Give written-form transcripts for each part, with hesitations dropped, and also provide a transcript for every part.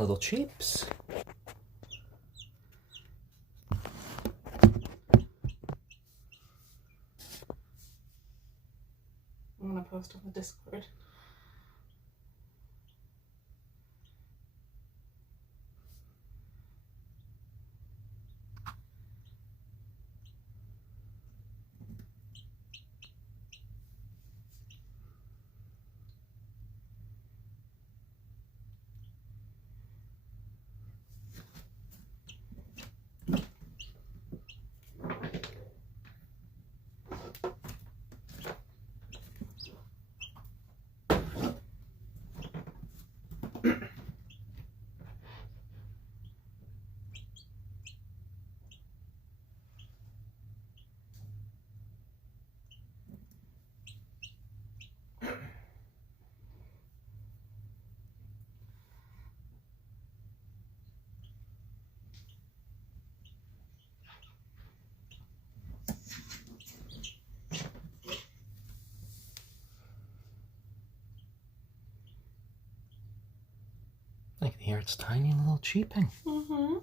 little cheeps. I'm going to post on the Discord. I can hear its tiny little cheeping. Mm-hmm.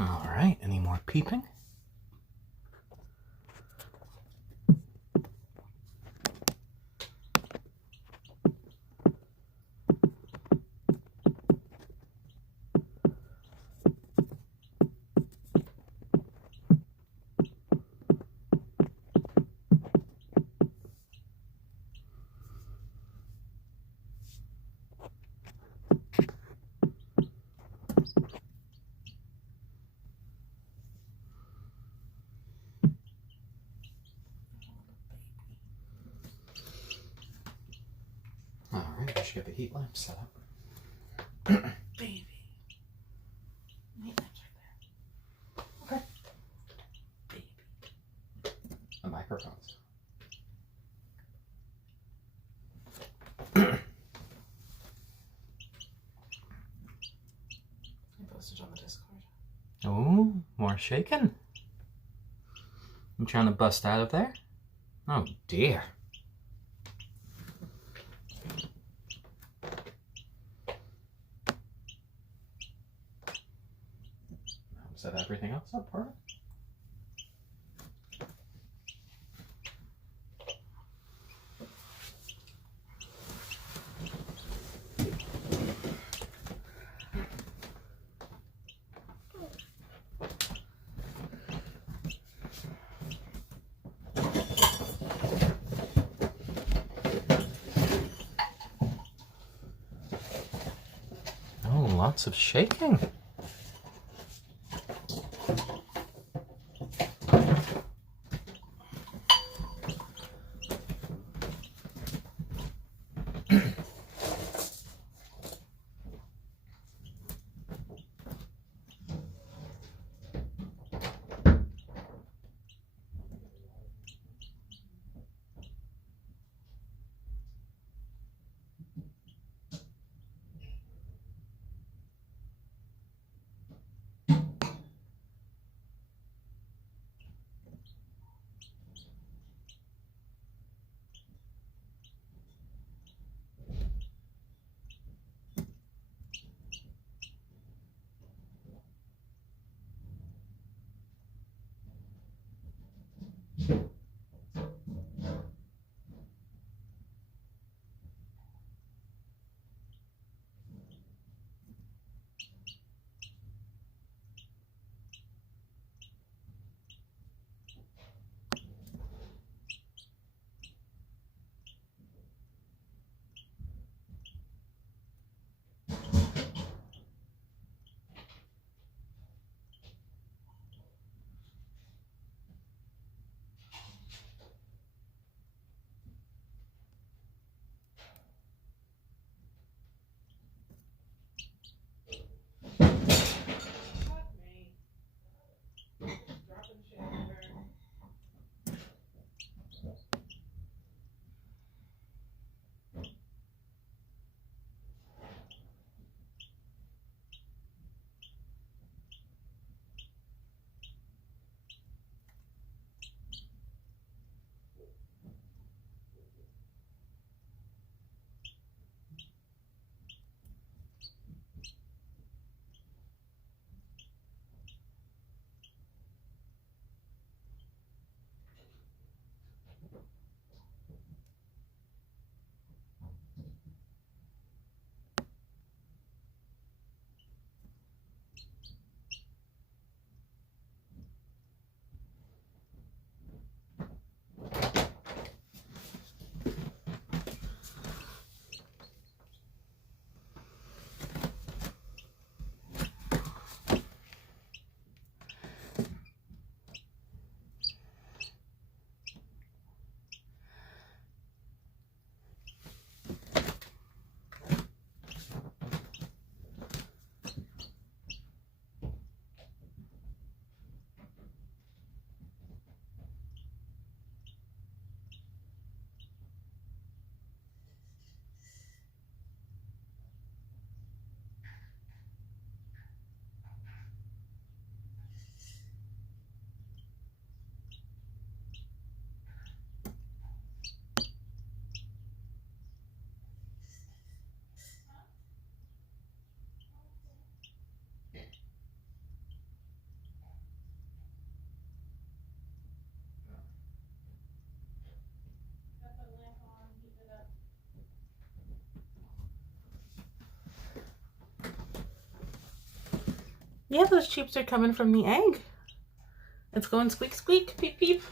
All right, any more peeping? All right, I should get the heat lamp set up. Baby. Neat lips right there. Okay. Baby. The microphones. I posted on the Discord. Oh, more shaking. You trying to bust out of there? Oh dear. Set everything else up for it. Oh, lots of shaking. Yeah, those cheeps are coming from the egg. It's going squeak, squeak, peep, peep.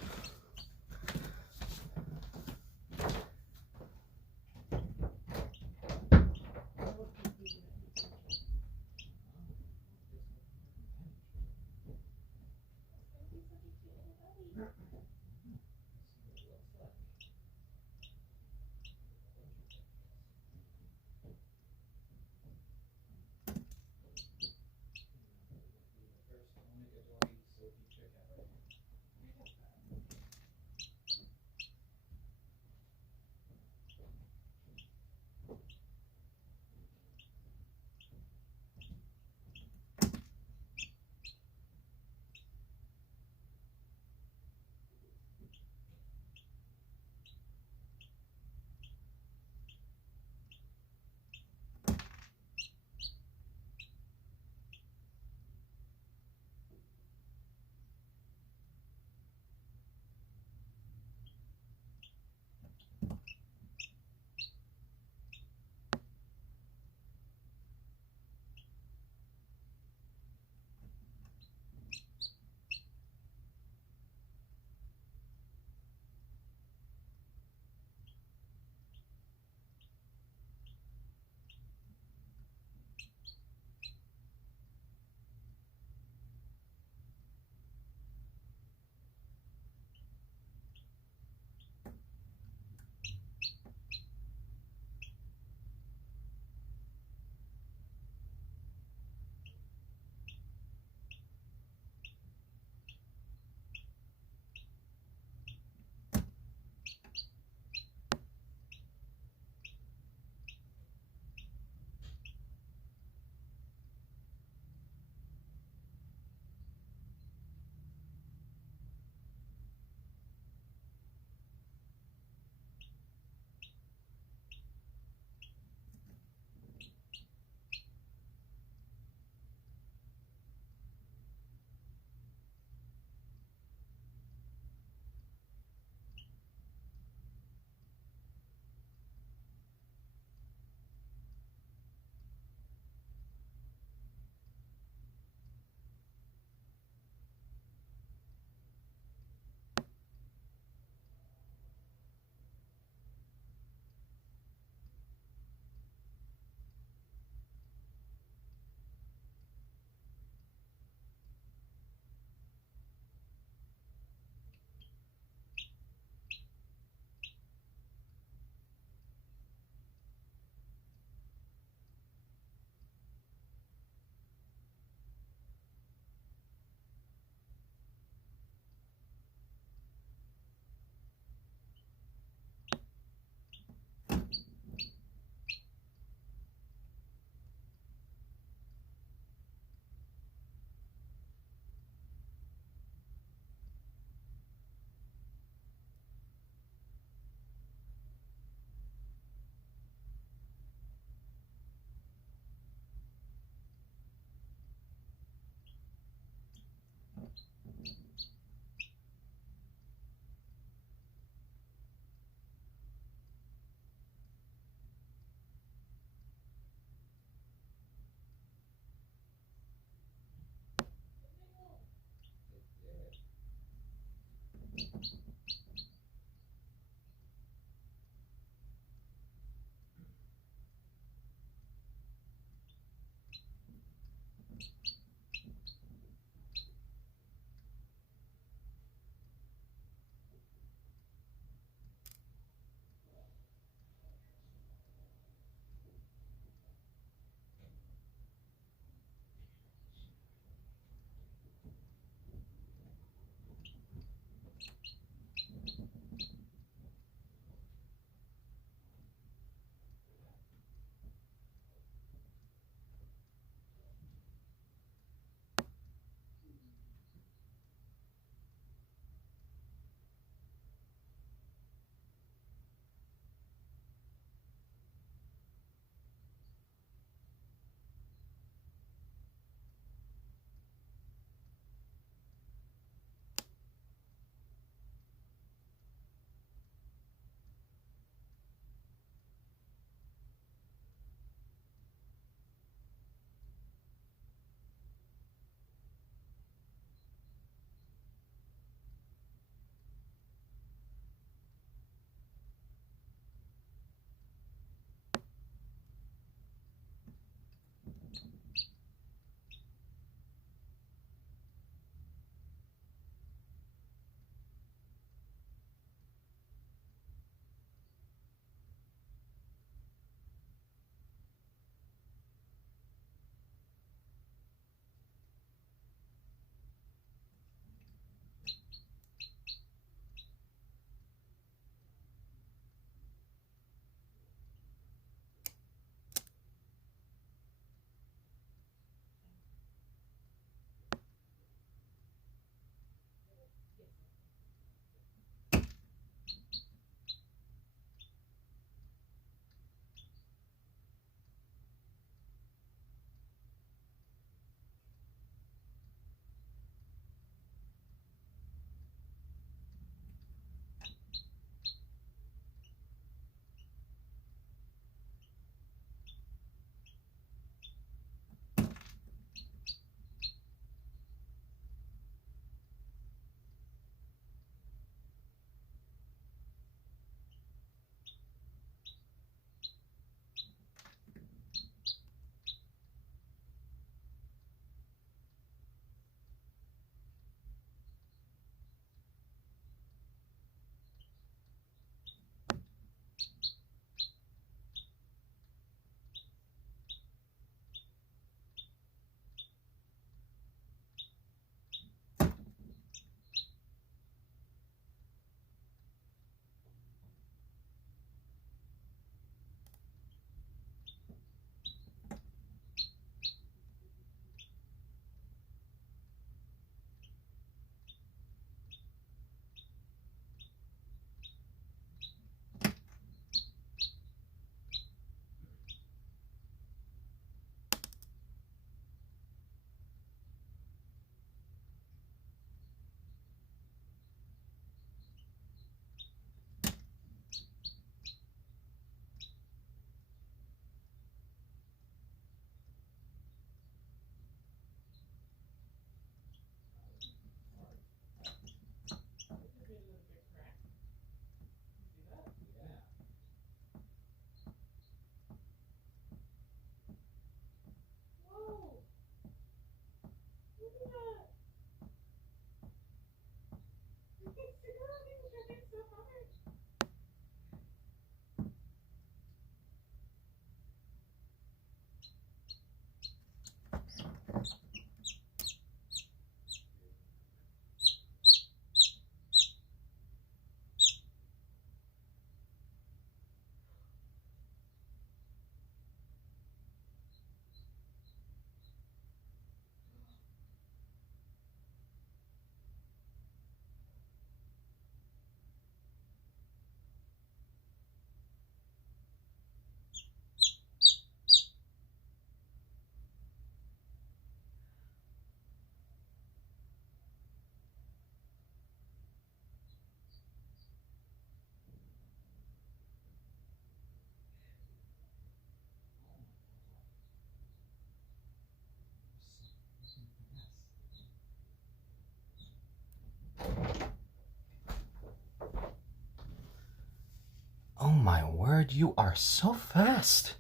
Oh my word, you are so fast.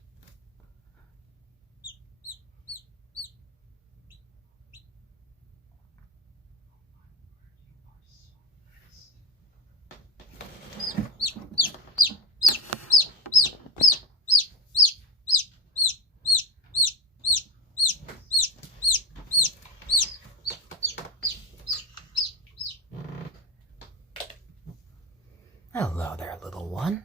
Hello there, little one.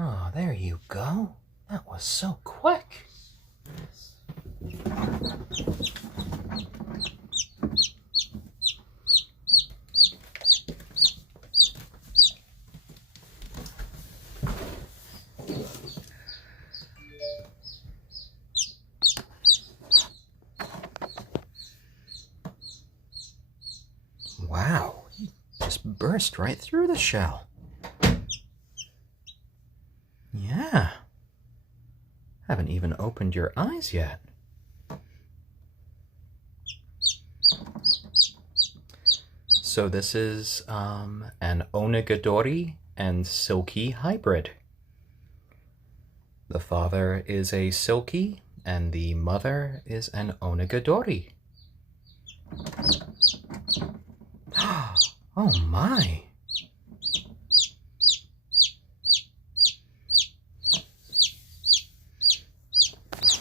Oh, there you go. That was so quick. Wow, you just burst right through the shell. Yeah. Haven't even opened your eyes yet. So this is an onagadori and silkie hybrid. The father is a silkie and the mother is an onagadori. Oh my!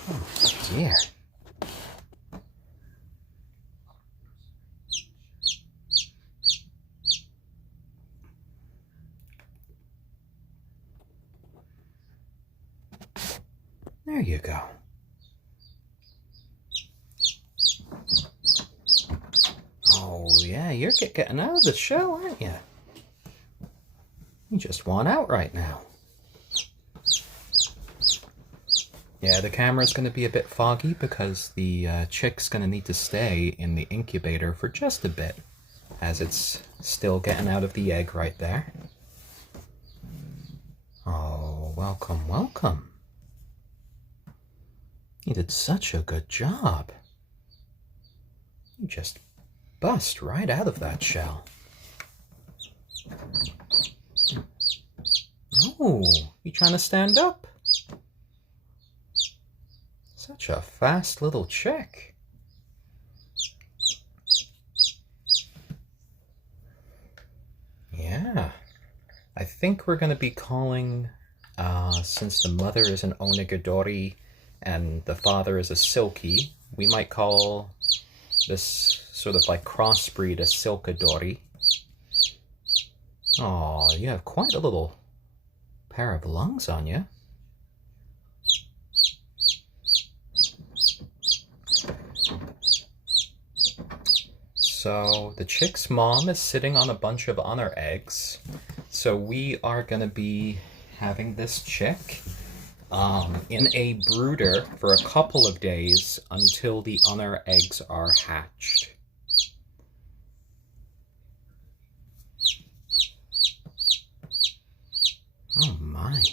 Oh dear. There you go. Oh yeah, you're getting out of the shell, aren't you? You just want out right now. Yeah, the camera's going to be a bit foggy because the chick's going to need to stay in the incubator for just a bit, as it's still getting out of the egg right there. Oh, welcome, welcome. You did such a good job. You just bust right out of that shell. Oh, you trying to stand up? Such a fast little chick. Yeah. I think we're going to be calling, since the mother is an onagadori and the father is a silkie, we might call this sort of like crossbreed a silkadori. Oh, you have quite a little pair of lungs on you. So the chick's mom is sitting on a bunch of other eggs. So we are going to be having this chick in a brooder for a couple of days until the other eggs are hatched. Oh my.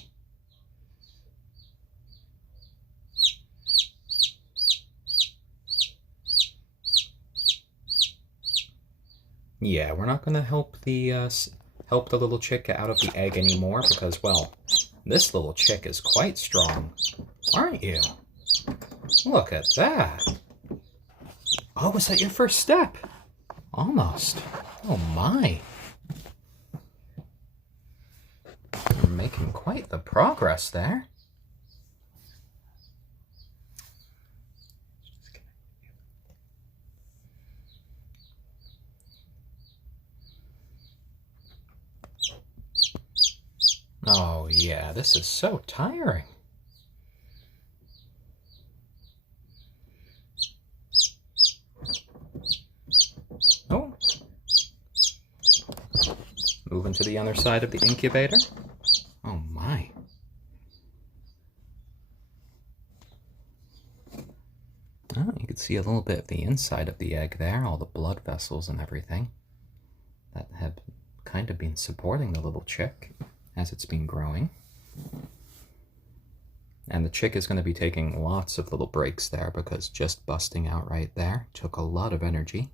Yeah, we're not going to help the little chick get out of the egg anymore because, well, this little chick is quite strong, aren't you? Look at that. Oh, was that your first step? Almost. Oh my. You're making quite the progress there. Oh yeah, this is so tiring. Oh. Moving to the other side of the incubator. Oh my. Oh, you can see a little bit of the inside of the egg there, all the blood vessels and everything that have kind of been supporting the little chick as it's been growing. And the chick is going to be taking lots of little breaks there because just busting out right there took a lot of energy.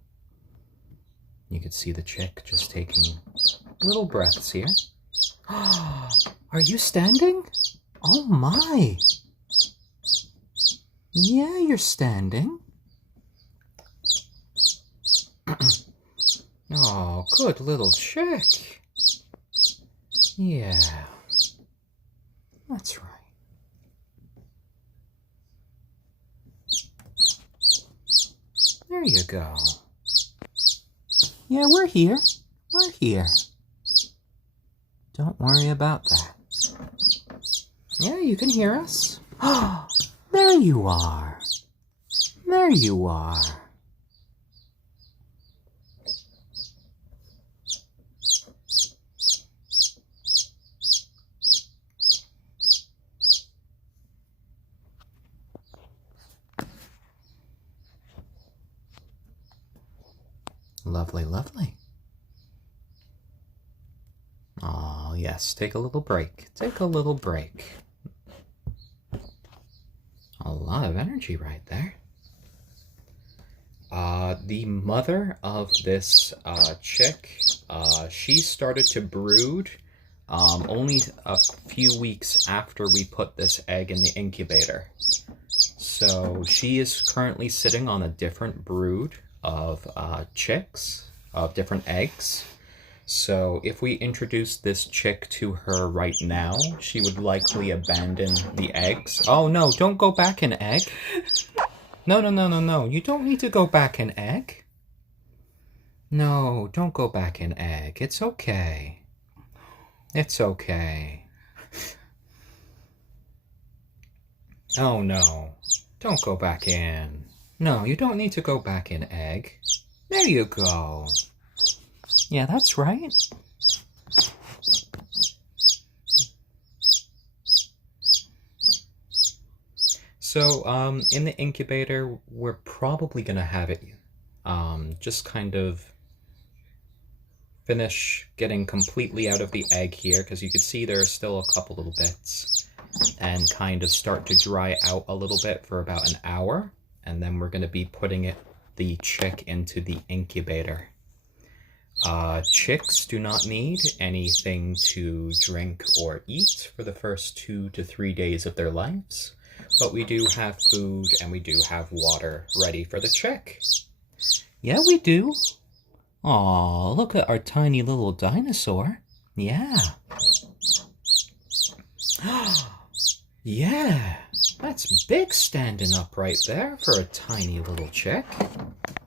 You could see the chick just taking little breaths here. Are you standing? Oh my! Yeah, you're standing. Oh, good little chick. Yeah, that's right. There you go. Yeah, we're here. We're here. Don't worry about that. Yeah, you can hear us. Oh, there you are. There you are. Lovely, lovely. Oh, yes, take a little break. Take a little break. A lot of energy right there. The mother of this chick, she started to brood only a few weeks after we put this egg in the incubator. So she is currently sitting on a different brood of chicks, of different eggs. So if we introduce this chick to her right now, she would likely abandon the eggs. Oh no, don't go back in egg. No, no, no, no, no. You don't need to go back in egg. No, don't go back in egg. It's okay. It's okay. Oh no, don't go back in. No, you don't need to go back in egg. There you go. Yeah, that's right. So, in the incubator, we're probably going to have it just kind of finish getting completely out of the egg here, because you can see there are still a couple little bits, and kind of start to dry out a little bit for about an hour, and then we're going to be putting the chick into the incubator. Chicks do not need anything to drink or eat for the first 2 to 3 days of their lives. but we do have food and we do have water ready for the chick. Yeah, we do. Aw, look at our tiny little dinosaur. Yeah. Yeah, that's big standing up right there for a tiny little chick.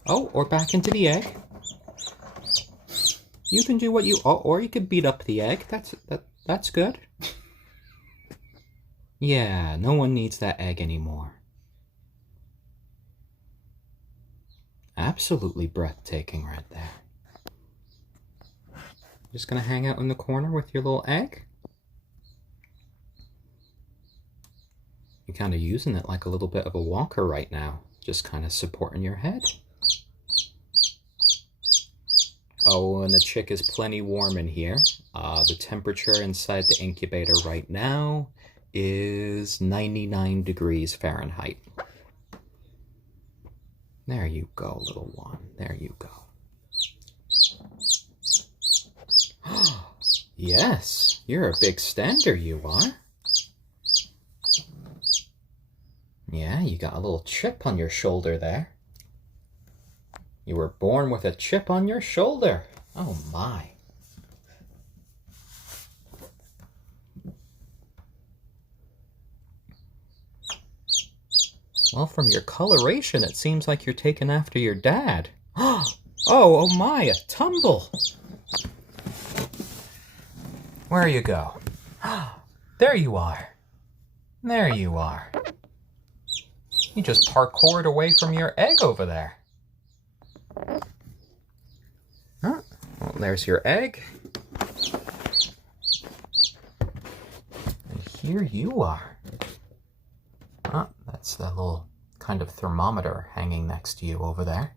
Oh, or back into the egg. You can do what you... Oh, or you could beat up the egg. That's good. Yeah, no one needs that egg anymore. Absolutely breathtaking right there. Just gonna hang out in the corner with your little egg? You're kind of using it like a little bit of a walker right now. Just kind of supporting your head. Oh, and the chick is plenty warm in here. The temperature inside the incubator right now is 99 degrees Fahrenheit. There you go, little one. There you go. Yes, you're a big stander, you are. Yeah, you got a little chip on your shoulder there. You were born with a chip on your shoulder. Oh my. Well, from your coloration, it seems like you're taken after your dad. Oh my, a tumble. Where you go? There you are. There you are. You just parkoured away from your egg over there. Huh? Well, there's your egg. And here you are. Ah, that's the little kind of thermometer hanging next to you over there.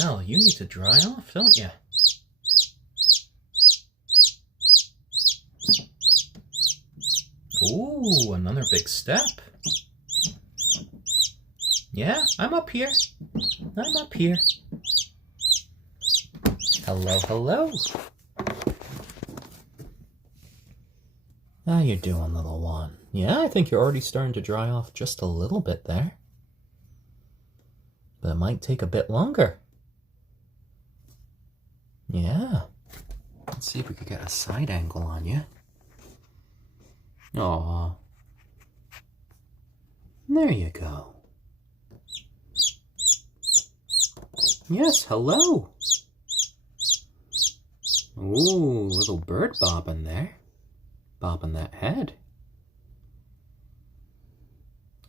Well, you need to dry off, don't you? Ooh, another big step. Yeah, I'm up here. I'm up here. Hello, hello. How you doing, little one? Yeah, I think you're already starting to dry off just a little bit there. But it might take a bit longer. Yeah. Let's see if we could get a side angle on you. Aww. There you go. Yes, hello. Ooh, little bird bobbing there. Bobbing that head.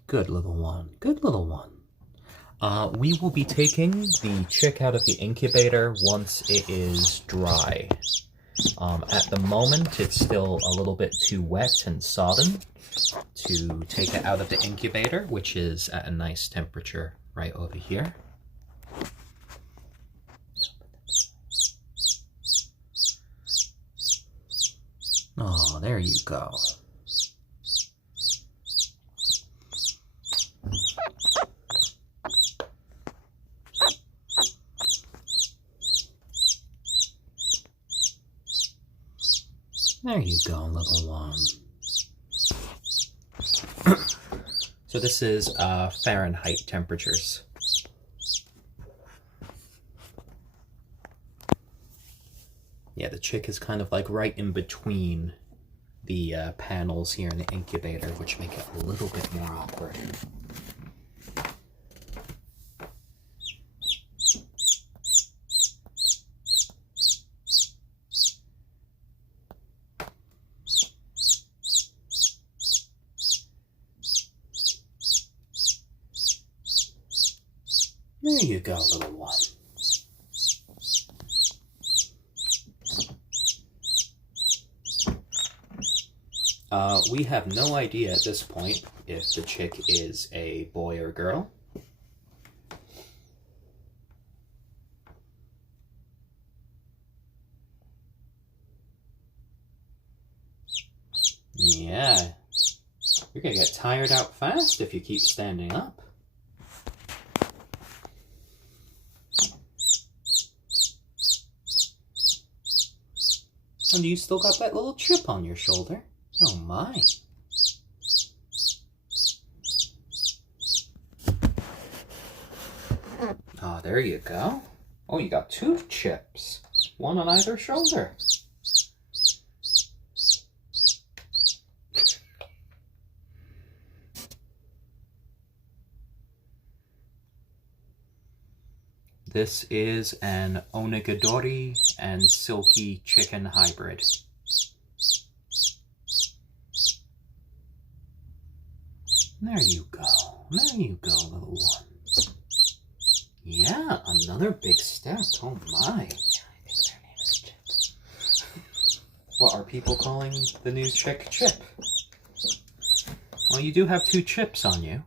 Good little one. Good little one. We will be taking the chick out of the incubator once it is dry. At the moment, it's still a little bit too wet and sodden to take it out of the incubator, which is at a nice temperature right over here. Oh, there you go. There you go, little one. So this is Fahrenheit temperatures. Yeah, the chick is kind of like right in between the panels here in the incubator, which make it a little bit more awkward. There you go, little one. We have no idea at this point if the chick is a boy or girl. Yeah, you're gonna get tired out fast if you keep standing up. And you still got that little chip on your shoulder. Oh my. Ah, there you go. Oh, you got 2 chips. One on either shoulder. This is an onagadori and silkie chicken hybrid. There you go. There you go, little one. Yeah, another big step. Oh my. Yeah, I think their name is Chip. What are people calling the new chick Chip? Well, you do have 2 chips on you.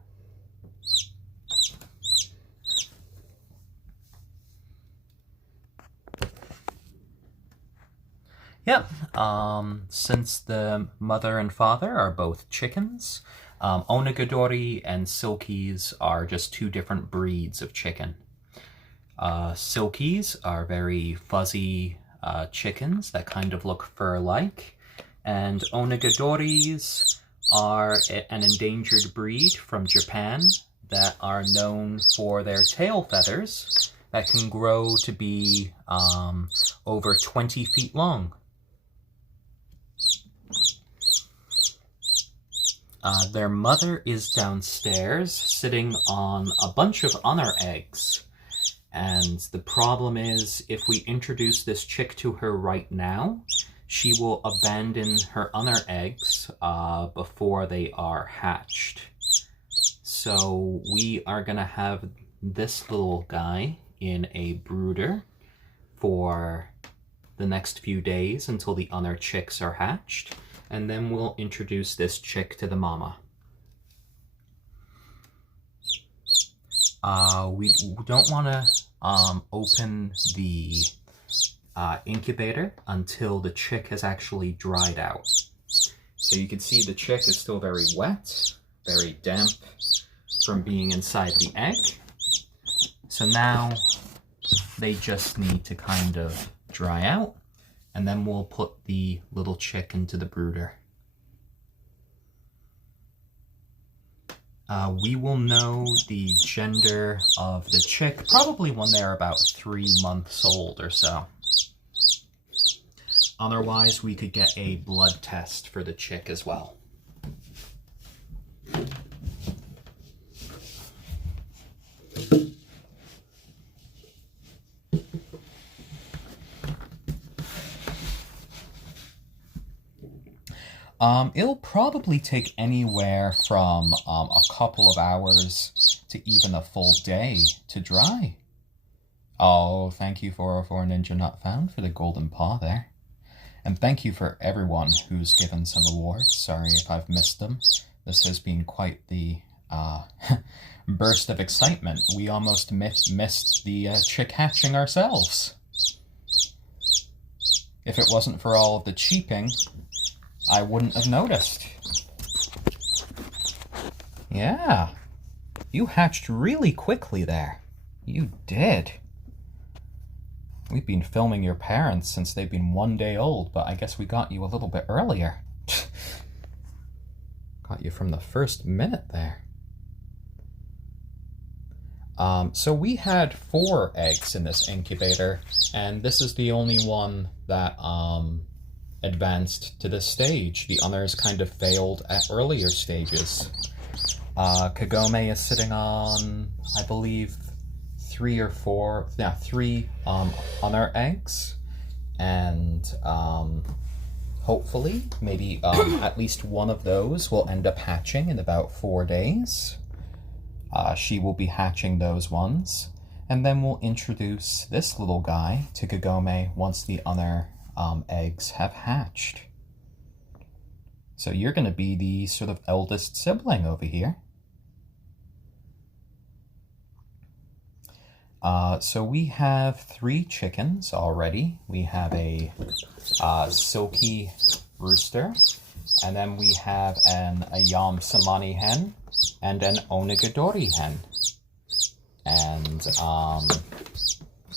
Yep, since the mother and father are both chickens, onagadori and silkies are just 2 different breeds of chicken. Silkies are very fuzzy chickens that kind of look fur-like, and onagadoris are an endangered breed from Japan that are known for their tail feathers that can grow to be over 20 feet long. Their mother is downstairs sitting on a bunch of other eggs. And the problem is, if we introduce this chick to her right now, she will abandon her other eggs before they are hatched. So we are going to have this little guy in a brooder for the next few days until the other chicks are hatched. And then we'll introduce this chick to the mama. We don't want to open the incubator until the chick has actually dried out. So you can see the chick is still very wet, very damp from being inside the egg. So now they just need to kind of dry out. And then we'll put the little chick into the brooder. We will know the gender of the chick probably when they're about 3 months old or so. Otherwise, we could get a blood test for the chick as well. It'll probably take anywhere from a couple of hours to even a full day to dry. Oh, thank you for Ninja Not Found for the golden paw there. And thank you for everyone who's given some awards. Sorry if I've missed them. This has been quite the burst of excitement. We almost missed the chick hatching ourselves. If it wasn't for all of the cheeping, I wouldn't have noticed. Yeah, you hatched really quickly there. You did. We've been filming your parents since they've been 1 day old, but I guess we got you a little bit earlier. Got you from the first minute there. So we had 4 eggs in this incubator, and this is the only one that advanced to this stage. The others kind of failed at earlier stages. Kagome is sitting on, I believe, 3 other eggs, and hopefully maybe at least one of those will end up hatching in about 4 days. She will be hatching those ones, and then we'll introduce this little guy to Kagome once the other eggs have hatched. So you're going to be the sort of eldest sibling over here. So we have 3 chickens already. We have a silkie rooster, and then we have an ayam cemeni hen and an onagadori hen. And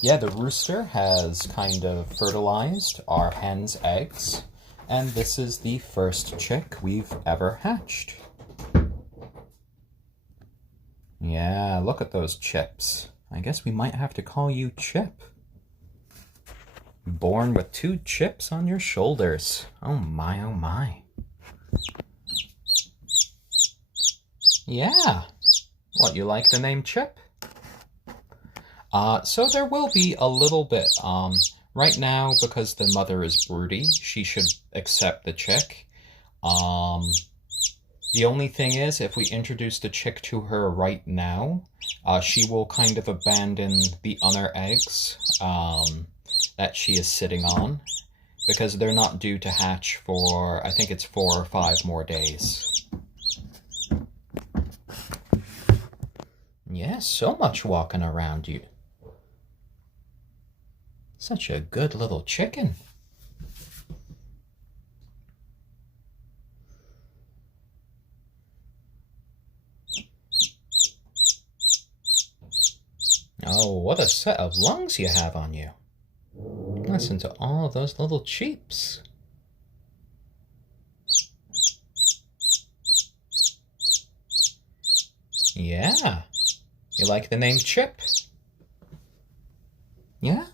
yeah, the rooster has kind of fertilized our hen's eggs, and this is the first chick we've ever hatched. Yeah, look at those chips. I guess we might have to call you Chip. Born with 2 chips on your shoulders. Oh my, oh my. Yeah. What, you like the name Chip? So there will be a little bit, right now, because the mother is broody, she should accept the chick. The only thing is, if we introduce the chick to her right now, she will kind of abandon the other eggs that she is sitting on, because they're not due to hatch for, I think it's 4 or 5 more days. Yeah, so much walking around you. Such a good little chicken. Oh, what a set of lungs you have on you. Listen to all of those little cheeps. Yeah. You like the name Chip? Yeah?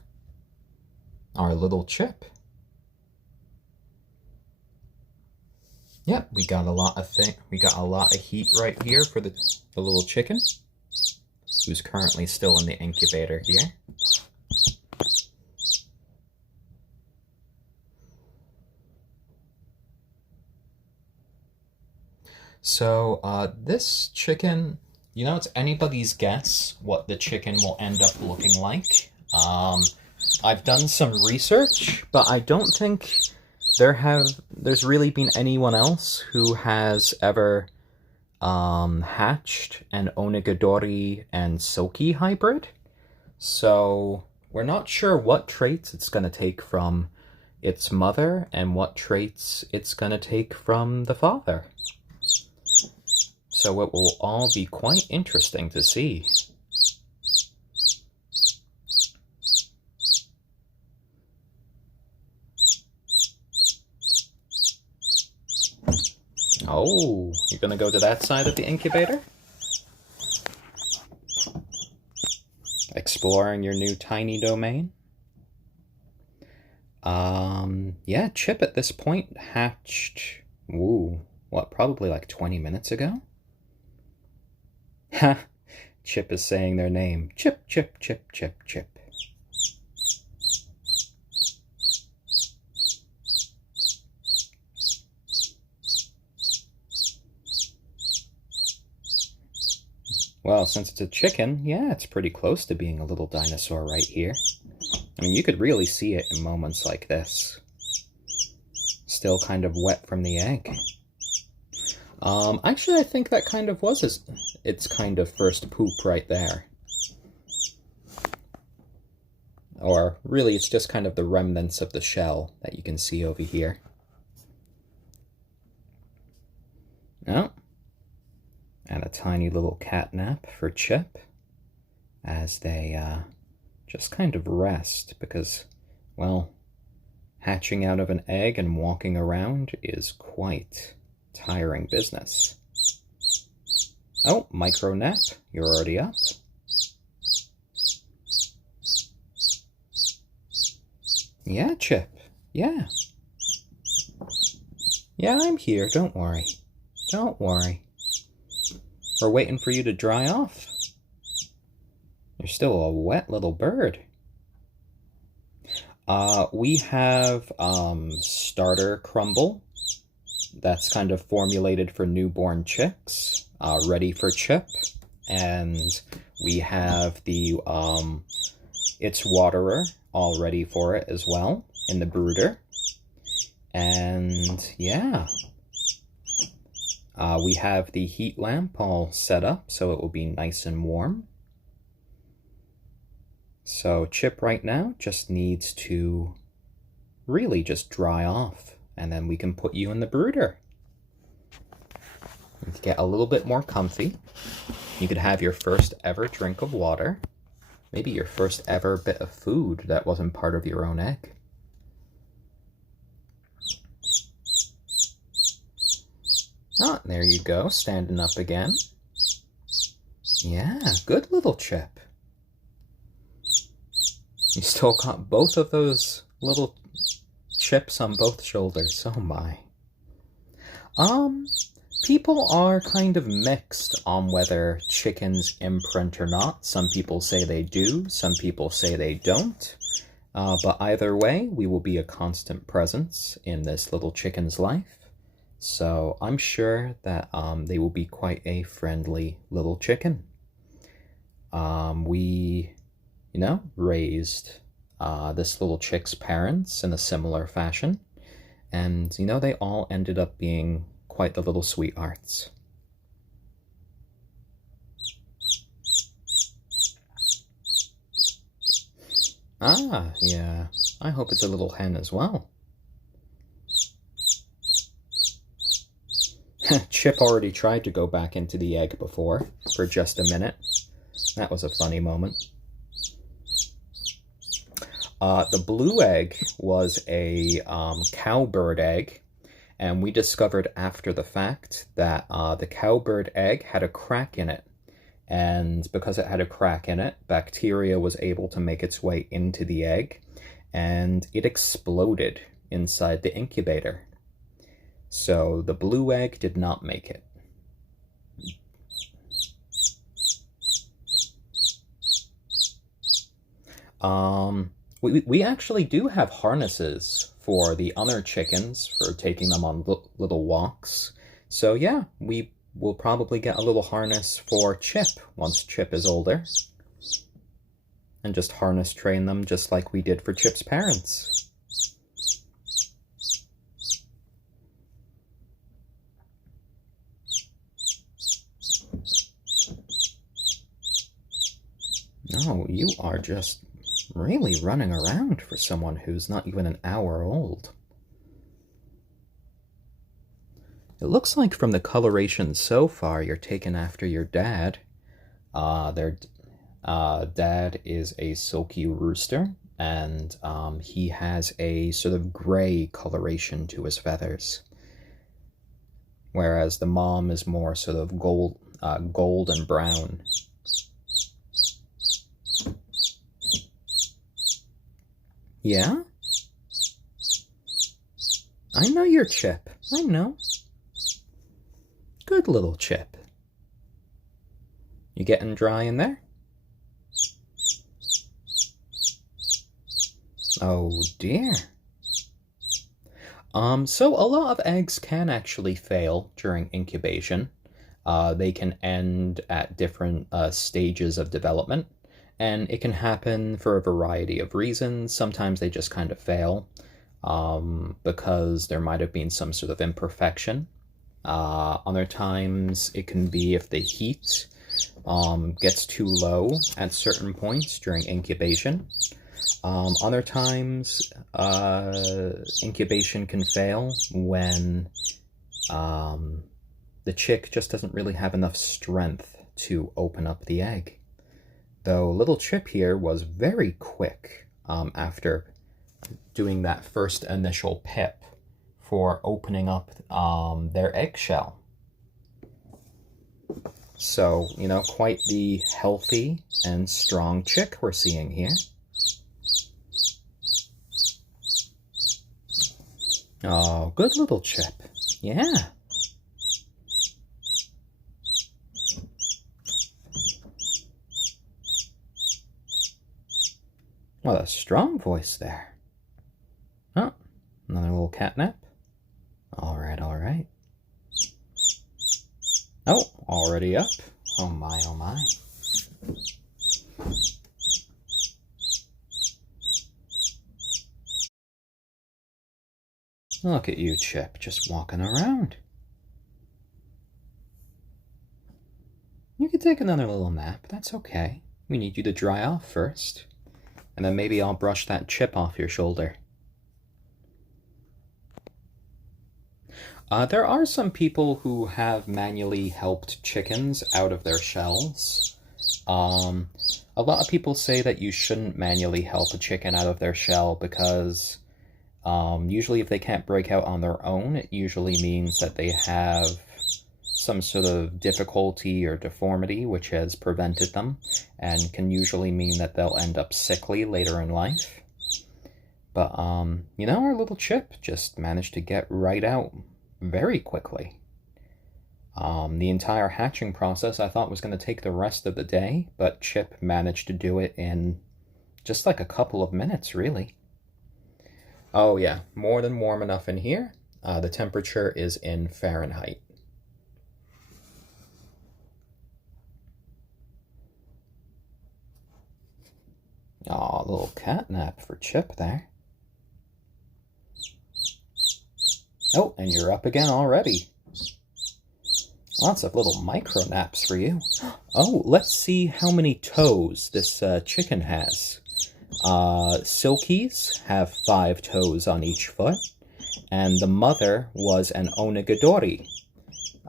Our little Chip. Yep, we got a lot of heat right here for the little chicken, who's currently still in the incubator here. So, this chicken, you know, it's anybody's guess what the chicken will end up looking like. I've done some research, but I don't think there's really been anyone else who has ever hatched an onagadori and silkie hybrid. So we're not sure what traits it's going to take from its mother and what traits it's going to take from the father. So it will all be quite interesting to see. Oh, you're going to go to that side of the incubator? Exploring your new tiny domain? Yeah, Chip at this point hatched, probably like 20 minutes ago? Ha! Chip is saying their name. Chip, Chip, Chip, Chip, Chip. Well, since it's a chicken, yeah, it's pretty close to being a little dinosaur right here. I mean, you could really see it in moments like this. Still kind of wet from the egg. Actually, I think that kind of was its kind of first poop right there. Or really, it's just kind of the remnants of the shell that you can see over here. Oh. And a tiny little cat nap for Chip as they just kind of rest because, well, hatching out of an egg and walking around is quite tiring business. Oh, micro nap, you're already up. Yeah, Chip, yeah. Yeah, I'm here, don't worry. Don't worry. We're waiting for you to dry off. You're still a wet little bird. We have starter crumble. That's kind of formulated for newborn chicks, ready for Chip. And we have the its waterer all ready for it as well in the brooder. And yeah. We have the heat lamp all set up so it will be nice and warm. So Chip right now just needs to really just dry off, and then we can put you in the brooder. You can get a little bit more comfy. You could have your first ever drink of water. Maybe your first ever bit of food that wasn't part of your own egg. Oh, there you go, standing up again. Yeah, good little Chip. You still got both of those little chips on both shoulders. Oh my. People are kind of mixed on whether chickens imprint or not. Some people say they do, some people say they don't. But either way, we will be a constant presence in this little chicken's life. So I'm sure that they will be quite a friendly little chicken. We, raised this little chick's parents in a similar fashion. And, they all ended up being quite the little sweethearts. Ah, yeah. I hope it's a little hen as well. Chip already tried to go back into the egg before, for just a minute. That was a funny moment. The blue egg was a cowbird egg, and we discovered after the fact that the cowbird egg had a crack in it. And because it had a crack in it, bacteria was able to make its way into the egg, and it exploded inside the incubator. So the blue egg did not make it. We actually do have harnesses for the other chickens for taking them on little walks. So yeah, we will probably get a little harness for Chip once Chip is older. And just harness train them just like we did for Chip's parents. No, you are just really running around for someone who's not even an hour old. It looks like from the coloration so far, you're taken after your dad. Their dad is a silky rooster, and he has a sort of gray coloration to his feathers. Whereas the mom is more sort of gold and brown. Yeah? I know you're Chip. I know. Good little Chip. You getting dry in there? Oh dear. So a lot of eggs can actually fail during incubation. They can end at different stages of development, and it can happen for a variety of reasons. Sometimes they just kind of fail because there might have been some sort of imperfection. Other times it can be if the heat gets too low at certain points during incubation. Other times incubation can fail when the chick just doesn't really have enough strength to open up the egg. Though little Chip here was very quick after doing that first initial pip for opening up their eggshell. So, you know, quite the healthy and strong chick we're seeing here. Oh, good little Chip. Yeah. What a strong voice there. Oh, another little catnap. All right, all right. Oh, already up. Oh my, oh my. Look at you, Chip, just walking around. You can take another little nap, that's okay. We need you to dry off first. And then maybe I'll brush that chip off your shoulder. There are some people who have manually helped chickens out of their shells. A lot of people say that you shouldn't manually help a chicken out of their shell because usually if they can't break out on their own, it usually means that they have some sort of difficulty or deformity which has prevented them, and can usually mean that they'll end up sickly later in life. But, you know, our little Chip just managed to get right out very quickly. The entire hatching process I thought was going to take the rest of the day, but Chip managed to do it in just like a couple of minutes, really. Oh yeah, more than warm enough in here. The temperature is in Fahrenheit. Aw, a little cat nap for Chip there. Oh, and you're up again already. Lots of little micro naps for you. Oh, let's see how many toes this chicken has. Silkies have 5 toes on each foot, and the mother was an onagadori.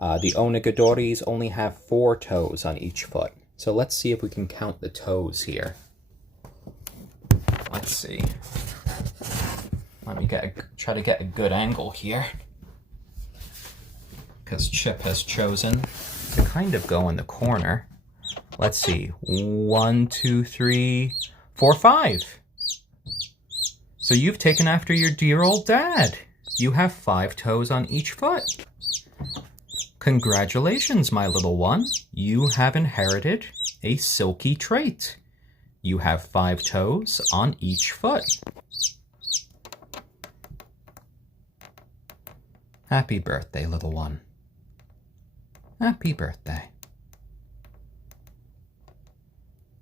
The onagadoris only have 4 toes on each foot. So let's see if we can count the toes here. Let's see. Let me try to get a good angle here. Because Chip has chosen to kind of go in the corner. Let's see. 1, 2, 3, 4, 5. So you've taken after your dear old dad. You have 5 toes on each foot. Congratulations, my little one. You have inherited a silky trait. You have 5 toes on each foot. Happy birthday, little one. Happy birthday.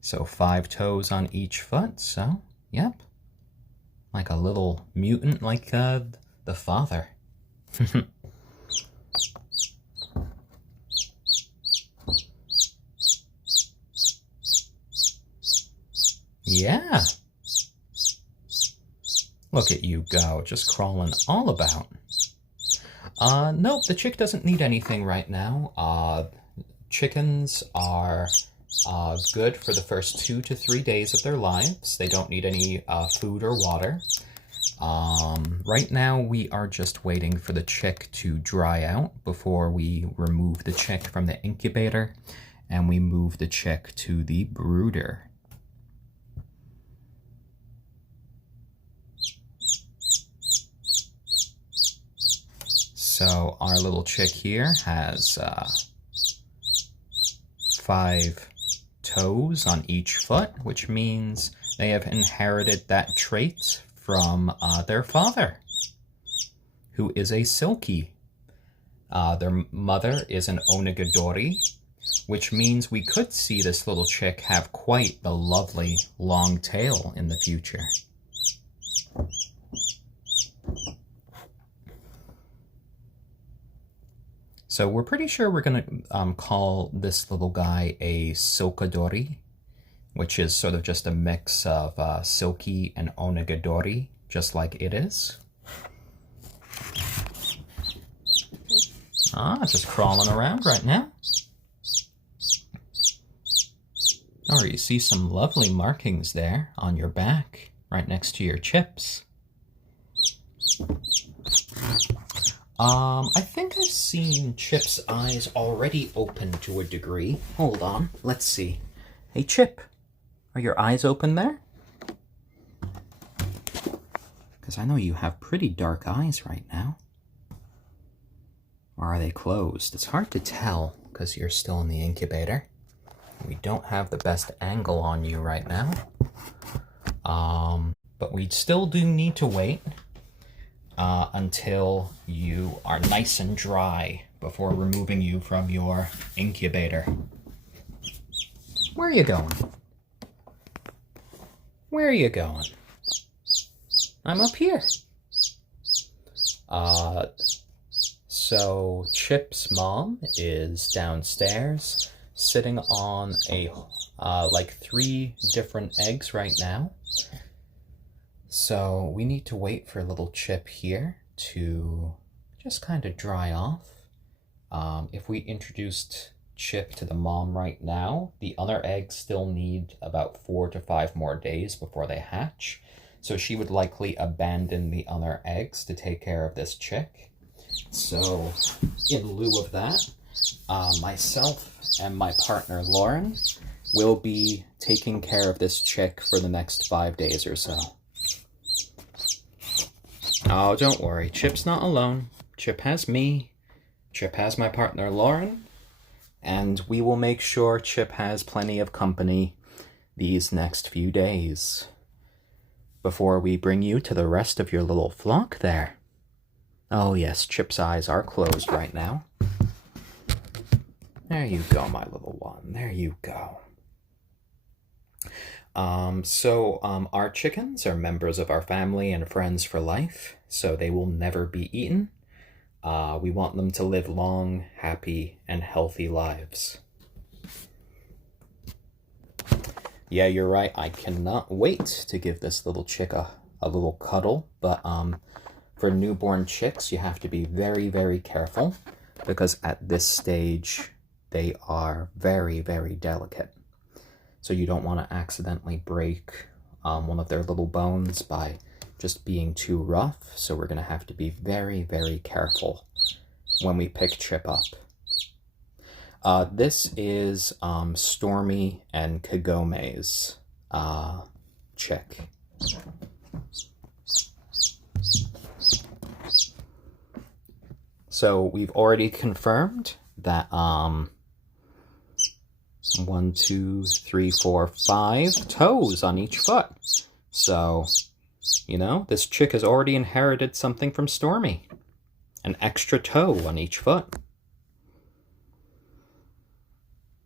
So 5 toes on each foot, so, yep. Like a little mutant like the father. Yeah. Look at you go, just crawling all about. Nope, the chick doesn't need anything right now. Chickens are good for the first 2 to 3 days of their lives. They don't need any food or water. Right now we are just waiting for the chick to dry out before we remove the chick from the incubator and we move the chick to the brooder. So our little chick here has 5 toes on each foot, which means they have inherited that trait from their father, who is a silkie. Their mother is an onagadori, which means we could see this little chick have quite the lovely long tail in the future. So we're pretty sure we're going to call this little guy a silkadori, which is sort of just a mix of silkie and onagadori, just like it is. Just crawling around right now. Oh, you see some lovely markings there on your back, right next to your chips. I think I've seen Chip's eyes already open to a degree. Hold on, let's see. Hey, Chip, are your eyes open there? Because I know you have pretty dark eyes right now. Or are they closed? It's hard to tell because you're still in the incubator. We don't have the best angle on you right now. But we still do need to wait until you are nice and dry before removing you from your incubator. Where are you going? Where are you going? I'm up here. So Chip's mom is downstairs sitting on a like 3 different eggs right now. So we need to wait for little Chip here to just kind of dry off. If we introduced Chip to the mom right now, the other eggs still need about 4 to 5 more days before they hatch. So she would likely abandon the other eggs to take care of this chick. So in lieu of that, myself and my partner Lauren will be taking care of this chick for the next 5 days or so. Oh, don't worry. Chip's not alone. Chip has me. Chip has my partner Lauren. And we will make sure Chip has plenty of company these next few days before we bring you to the rest of your little flock there. Oh yes, Chip's eyes are closed right now. There you go, my little one. There you go. Our chickens are members of our family and friends for life, so they will never be eaten. We want them to live long, happy, and healthy lives. Yeah, you're right. I cannot wait to give this little chick a little cuddle, but for newborn chicks, you have to be very, very careful because at this stage, they are very, very delicate. So you don't want to accidentally break one of their little bones by just being too rough. So we're going to have to be very, very careful when we pick Chip up. This is Stormy and Kagome's chick. So we've already confirmed that 1, 2, 3, 4, 5 toes on each foot. So, you know, this chick has already inherited something from Stormy. An extra toe on each foot.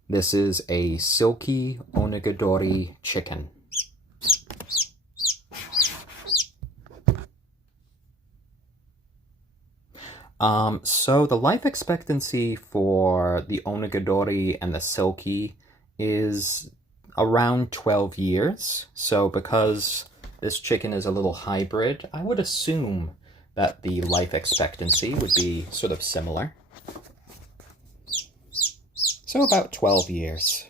This is a silkie onagadori chicken. So the life expectancy for the onagadori and the silkie is around 12 years. So because this chicken is a little hybrid, I would assume that the life expectancy would be sort of similar. So about 12 years.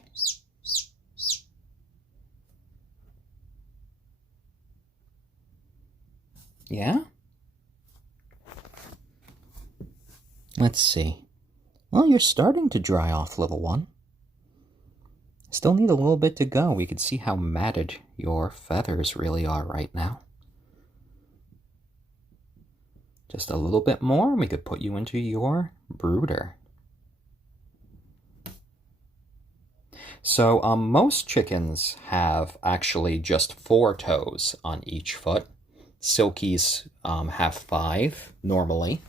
Yeah? Let's see. Well, you're starting to dry off, little one. Still need a little bit to go. We can see how matted your feathers really are right now. Just a little bit more, and we could put you into your brooder. So, most chickens have actually just 4 toes on each foot. Silkies have 5, normally.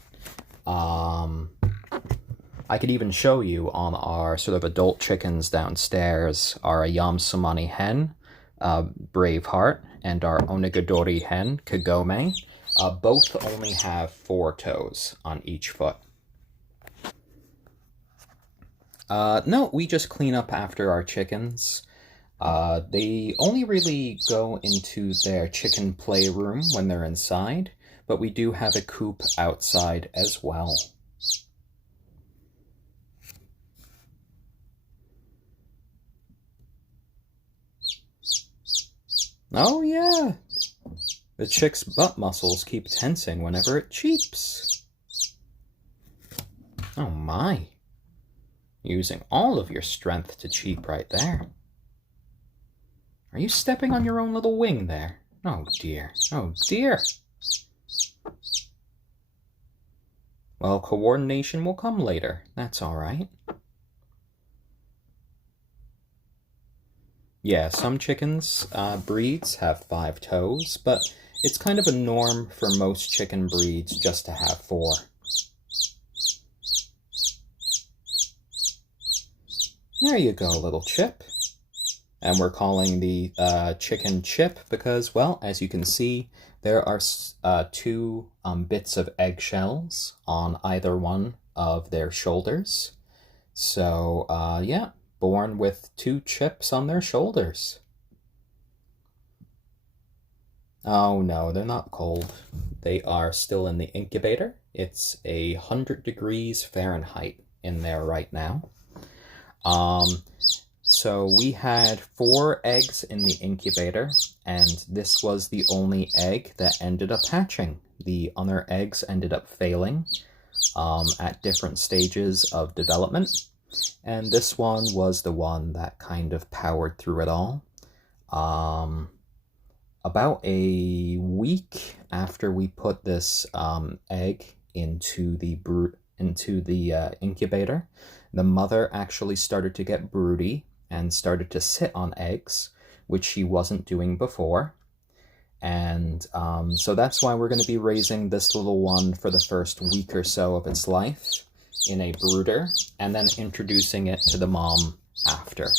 I could even show you on our sort of adult chickens downstairs, our ayam cemeni hen, Braveheart, and our onagadori hen, Kagome. Both only have 4 toes on each foot. No, we just clean up after our chickens. They only really go into their chicken playroom when they're inside, but we do have a coop outside as well. Oh yeah, the chick's butt muscles keep tensing whenever it cheeps. Oh my, using all of your strength to cheep right there. Are you stepping on your own little wing there? Oh dear, oh dear. Well, coordination will come later, that's alright. Yeah, some chickens, breeds have 5 toes, but it's kind of a norm for most chicken breeds just to have 4. There you go, little Chip. And we're calling the chicken Chip because, well, as you can see, there are 2 bits of eggshells on either one of their shoulders. So, yeah, born with 2 chips on their shoulders. Oh no, they're not cold. They are still in the incubator. It's 100 degrees Fahrenheit in there right now. So we had 4 eggs in the incubator, and this was the only egg that ended up hatching. The other eggs ended up failing at different stages of development, and this one was the one that kind of powered through it all. About a week after we put this egg into the incubator, the mother actually started to get broody and started to sit on eggs, which she wasn't doing before. And so that's why we're going to be raising this little one for the first week or so of its life in a brooder, and then introducing it to the mom after.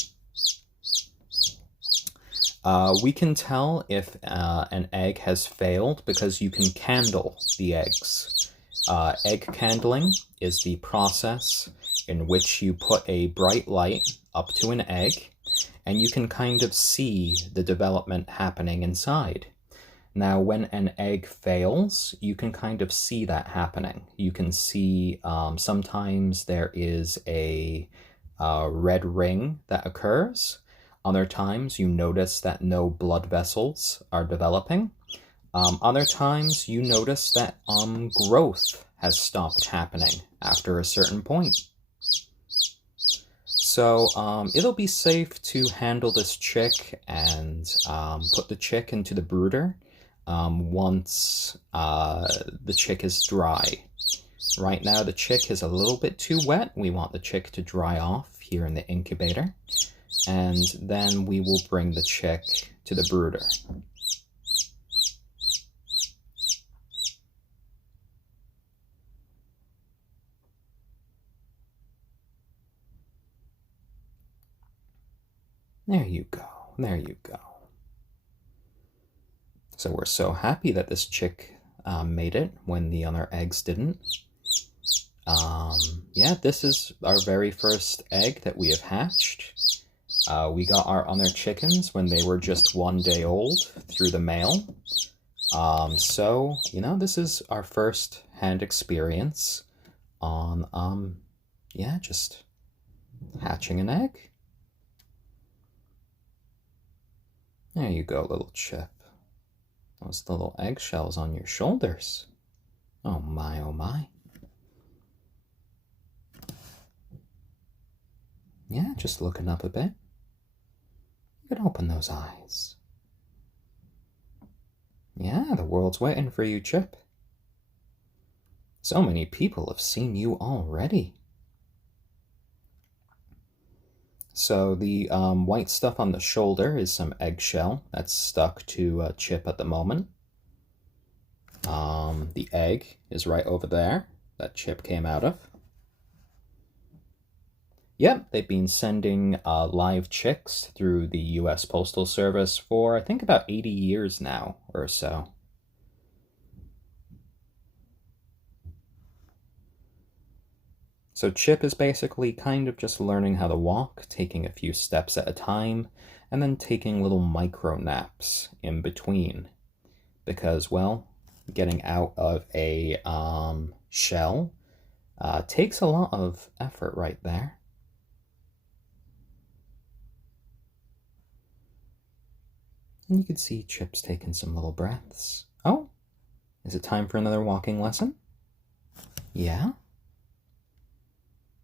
We can tell if an egg has failed because you can candle the eggs. Egg candling is the process in which you put a bright light up to an egg, and you can kind of see the development happening inside. Now, when an egg fails, you can kind of see that happening. You can see sometimes there is a red ring that occurs. Other times you notice that no blood vessels are developing. Other times you notice that growth has stopped happening after a certain point. So it'll be safe to handle this chick and put the chick into the brooder once the chick is dry. Right now the chick is a little bit too wet. We want the chick to dry off here in the incubator, and then we will bring the chick to the brooder. There you go, there you go. So we're so happy that this chick made it when the other eggs didn't. Yeah, this is our very first egg that we have hatched. We got our other chickens when they were just 1 day old through the mail. So, you know, this is our first hand experience on, yeah, just hatching an egg. There you go, little Chip. Those little eggshells on your shoulders. Oh my, oh my. Yeah, just looking up a bit. You can open those eyes. Yeah, the world's waiting for you, Chip. So many people have seen you already. So the white stuff on the shoulder is some eggshell that's stuck to Chip at the moment. The egg is right over there that Chip came out of. Yep, they've been sending live chicks through the U.S. Postal Service for, I think, about 80 years now or so. So Chip is basically kind of just learning how to walk, taking a few steps at a time, and then taking little micro naps in between. Because, well, getting out of a shell takes a lot of effort right there. And you can see Chip's taking some little breaths. Oh, is it time for another walking lesson? Yeah?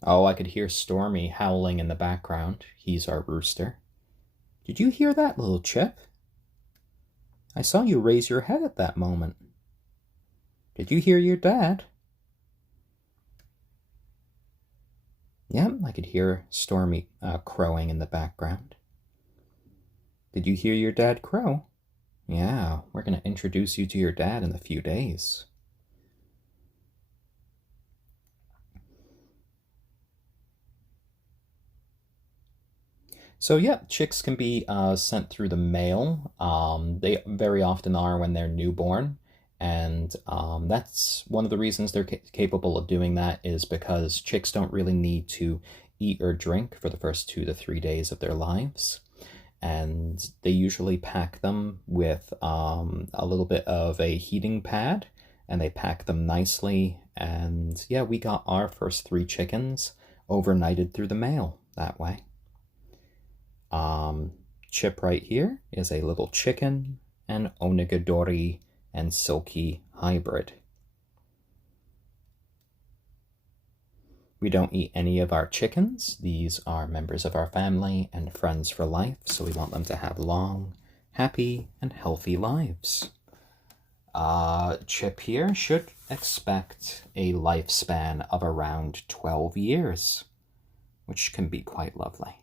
Oh, I could hear Stormy howling in the background. He's our rooster. Did you hear that, little Chip? I saw you raise your head at that moment. Did you hear your dad? Yep, I could hear Stormy crowing in the background. Did you hear your dad crow? Yeah, we're going to introduce you to your dad in a few days. So yeah, chicks can be sent through the mail. They very often are when they're newborn. And that's one of the reasons they're capable of doing that is because chicks don't really need to eat or drink for the first 2 to 3 days of their lives. And they usually pack them with a little bit of a heating pad, and they pack them nicely. And yeah, we got our first 3 chickens overnighted through the mail that way. Chip right here is a little chicken, an onagadori and silkie hybrid. We don't eat any of our chickens. These are members of our family and friends for life, so we want them to have long, happy, and healthy lives. Chip here should expect a lifespan of around 12 years, which can be quite lovely.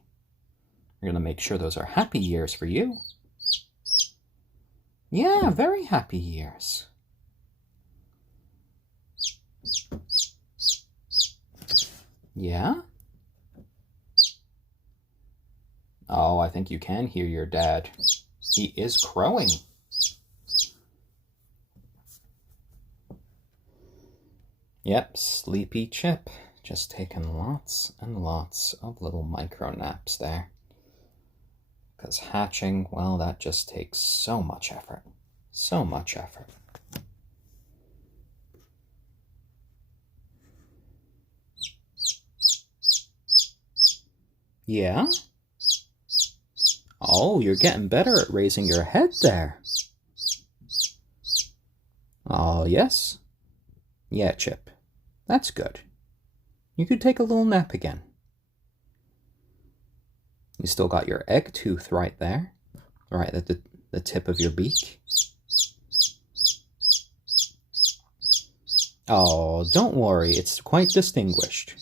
We're going to make sure those are happy years for you. Yeah, very happy years. Yeah? Oh, I think you can hear your dad. He is crowing. Yep, sleepy Chip. Just taking lots and lots of little micro naps there. Because hatching, well, that just takes so much effort. So much effort. Yeah? Oh, you're getting better at raising your head there. Oh, yes? Yeah, Chip. That's good. You could take a little nap again. You still got your egg tooth right there. Right at the tip of your beak. Oh, don't worry. It's quite distinguished.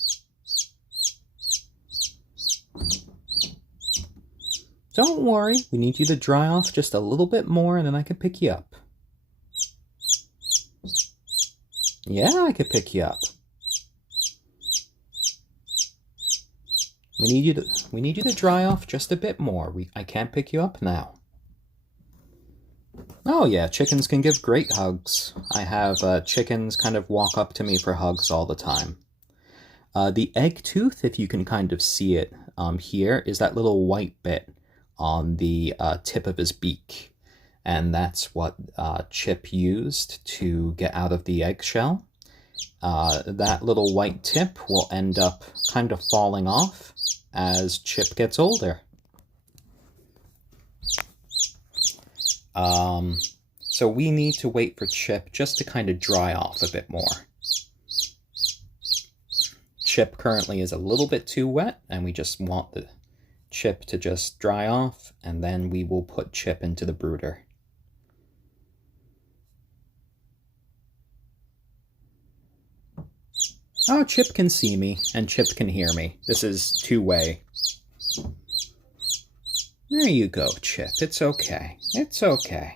Don't worry. We need you to dry off just a little bit more and then I can pick you up. Yeah, I could pick you up. We need you to dry off just a bit more. I can't pick you up now. Oh yeah, chickens can give great hugs. I have chickens kind of walk up to me for hugs all the time. The egg tooth, if you can kind of see it here, is that little white bit on the tip of his beak. And that's what Chip used to get out of the eggshell. That little white tip will end up kind of falling off as Chip gets older. So we need to wait for Chip just to kind of dry off a bit more. Chip currently is a little bit too wet, and we just want the Chip to just dry off, and then we will put Chip into the brooder. Oh, Chip can see me, and Chip can hear me. This is two-way. There you go, Chip. It's okay. It's okay.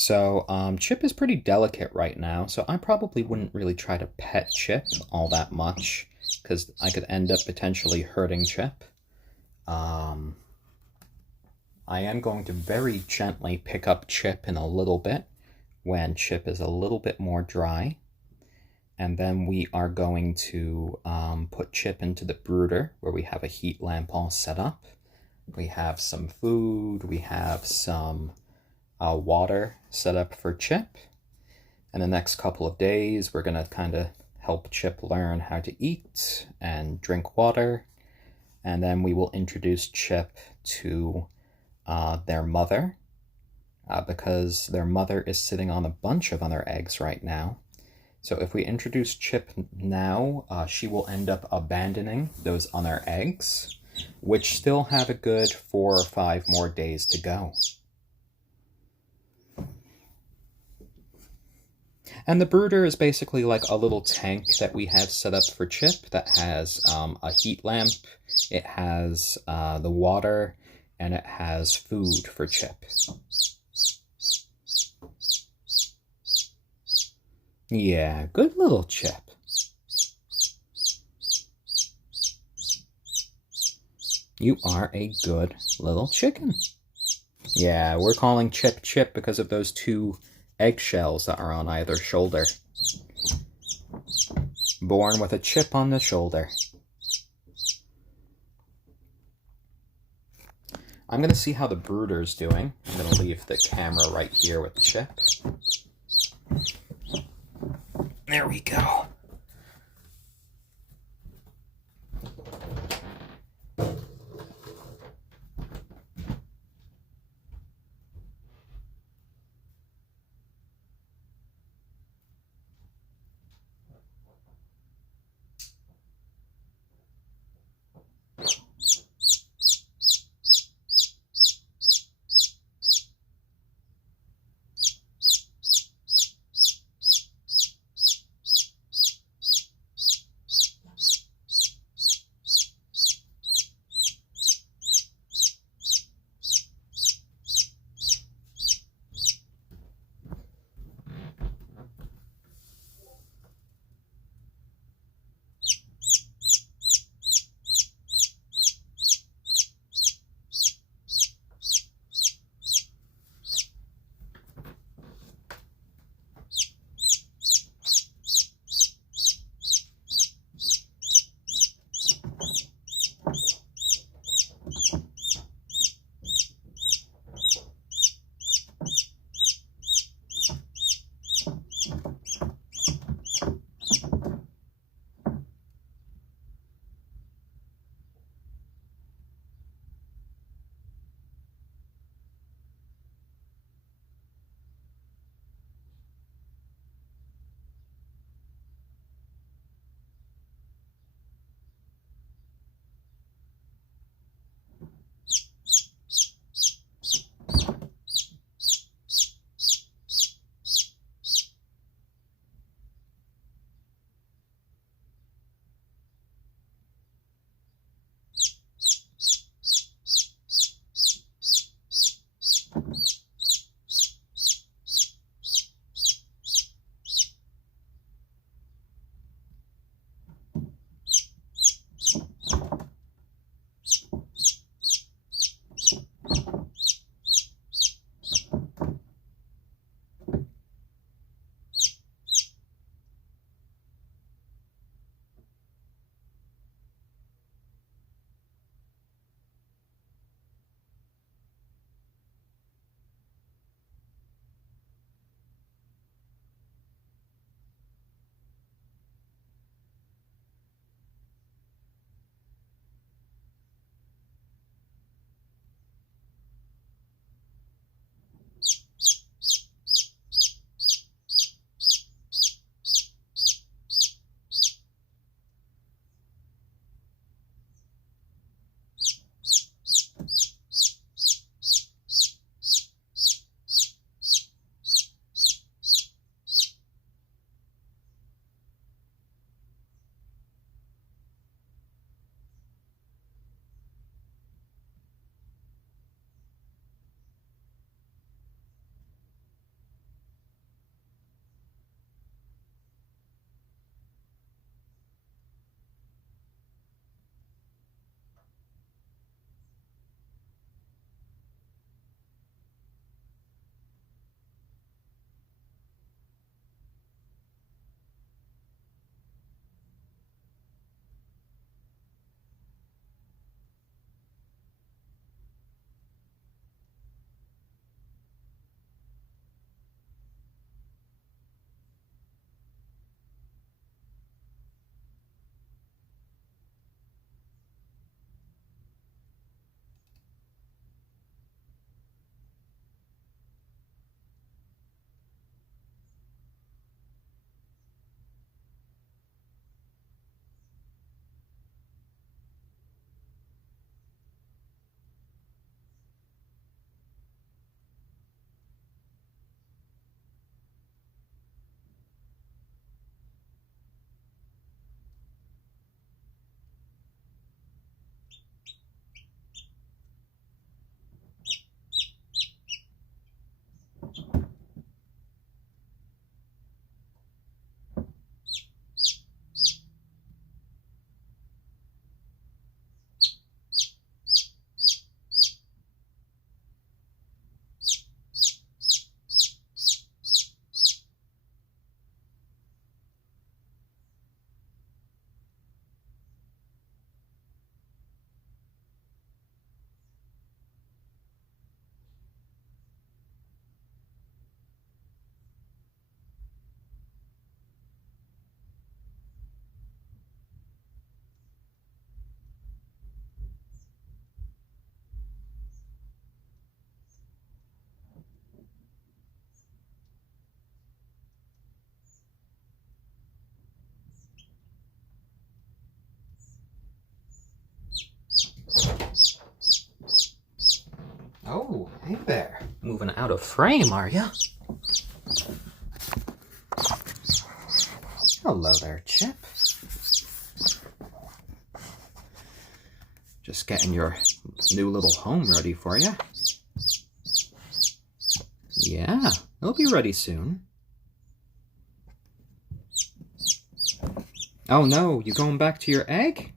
So, Chip is pretty delicate right now, so I probably wouldn't really try to pet Chip all that much, because I could end up potentially hurting Chip. I am going to very gently pick up Chip in a little bit when Chip is a little bit more dry. And then we are going to put Chip into the brooder where we have a heat lamp all set up. We have some food, we have some water set up for Chip. And the next couple of days, we're going to kind of help Chip learn how to eat and drink water. And then we will introduce Chip to their mother, because their mother is sitting on a bunch of other eggs right now. So if we introduce Chip now, she will end up abandoning those other eggs, which still have a good 4 or 5 more days to go. And the brooder is basically like a little tank that we have set up for Chip that has a heat lamp, it has the water, and it has food for Chip. Yeah, good little Chip. You are a good little chicken. Yeah, we're calling Chip Chip because of those 2 eggshells that are on either shoulder. Born with a chip on the shoulder. I'm going to see how the brooder's doing. I'm going to leave the camera right here with Chip. There we go. Oh, hey there. Moving out of frame, are ya? Hello there, Chip. Just getting your new little home ready for you. Yeah, it'll be ready soon. Oh no, you going back to your egg?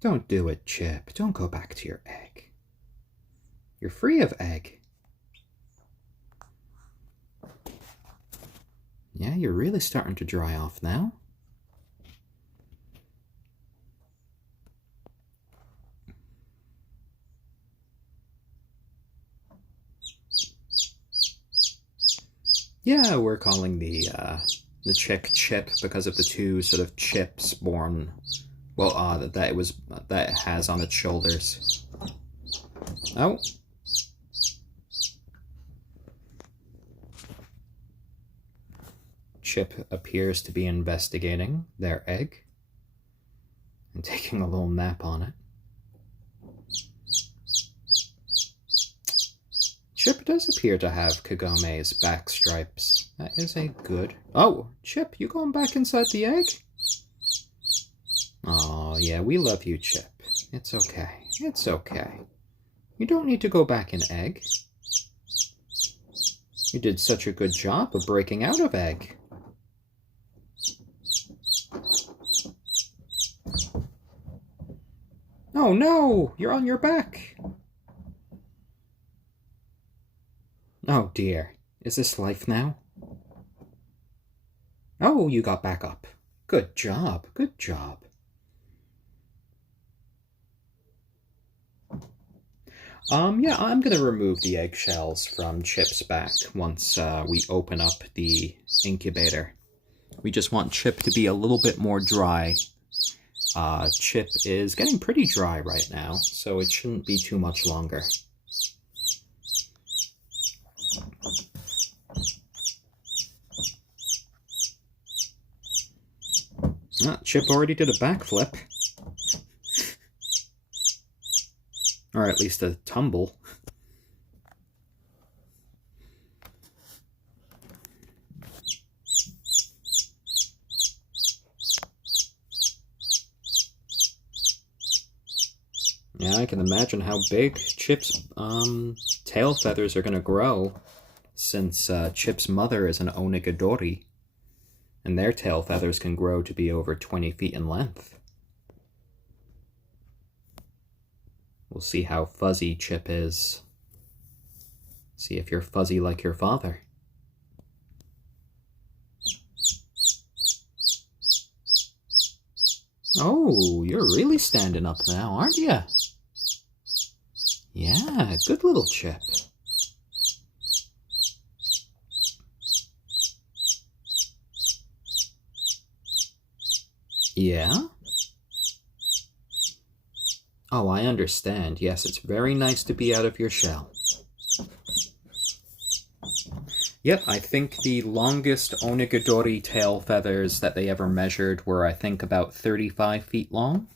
Don't do it, Chip. Don't go back to your egg. You're free of egg. Yeah, you're really starting to dry off now. Yeah, we're calling the chick Chip because of the two sort of chips born, well, that it has on its shoulders. Oh. Chip appears to be investigating their egg and taking a little nap on it. Chip does appear to have Kagome's back stripes. That is a good... Oh, Chip, you going back inside the egg? Oh, yeah, we love you, Chip. It's okay. It's okay. You don't need to go back in egg. You did such a good job of breaking out of egg. Oh no! You're on your back! Oh dear. Is this life now? Oh, you got back up. Good job. Good job. Yeah, I'm gonna remove the eggshells from Chip's back once we open up the incubator. We just want Chip to be a little bit more dry. Chip is getting pretty dry right now, so it shouldn't be too much longer. Chip already did a backflip. Or at least a tumble. Yeah, I can imagine how big Chip's tail feathers are going to grow, since Chip's mother is an onagadori, and their tail feathers can grow to be over 20 feet in length. We'll see how fuzzy Chip is. See if you're fuzzy like your father. Oh, you're really standing up now, aren't you? Yeah, good little Chip. Yeah? Oh, I understand. Yes, it's very nice to be out of your shell. Yep, I think the longest onagadori tail feathers that they ever measured were, I think, about 35 feet long.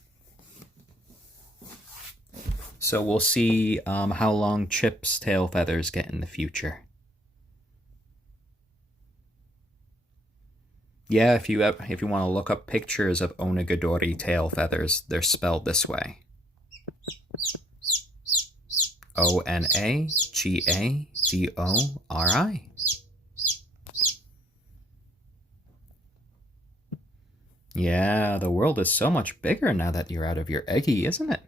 So we'll see how long Chip's tail feathers get in the future. Yeah, if you want to look up pictures of onagadori tail feathers, they're spelled this way. O-N-A-G-A-D-O-R-I. Yeah, the world is so much bigger now that you're out of your eggie, isn't it?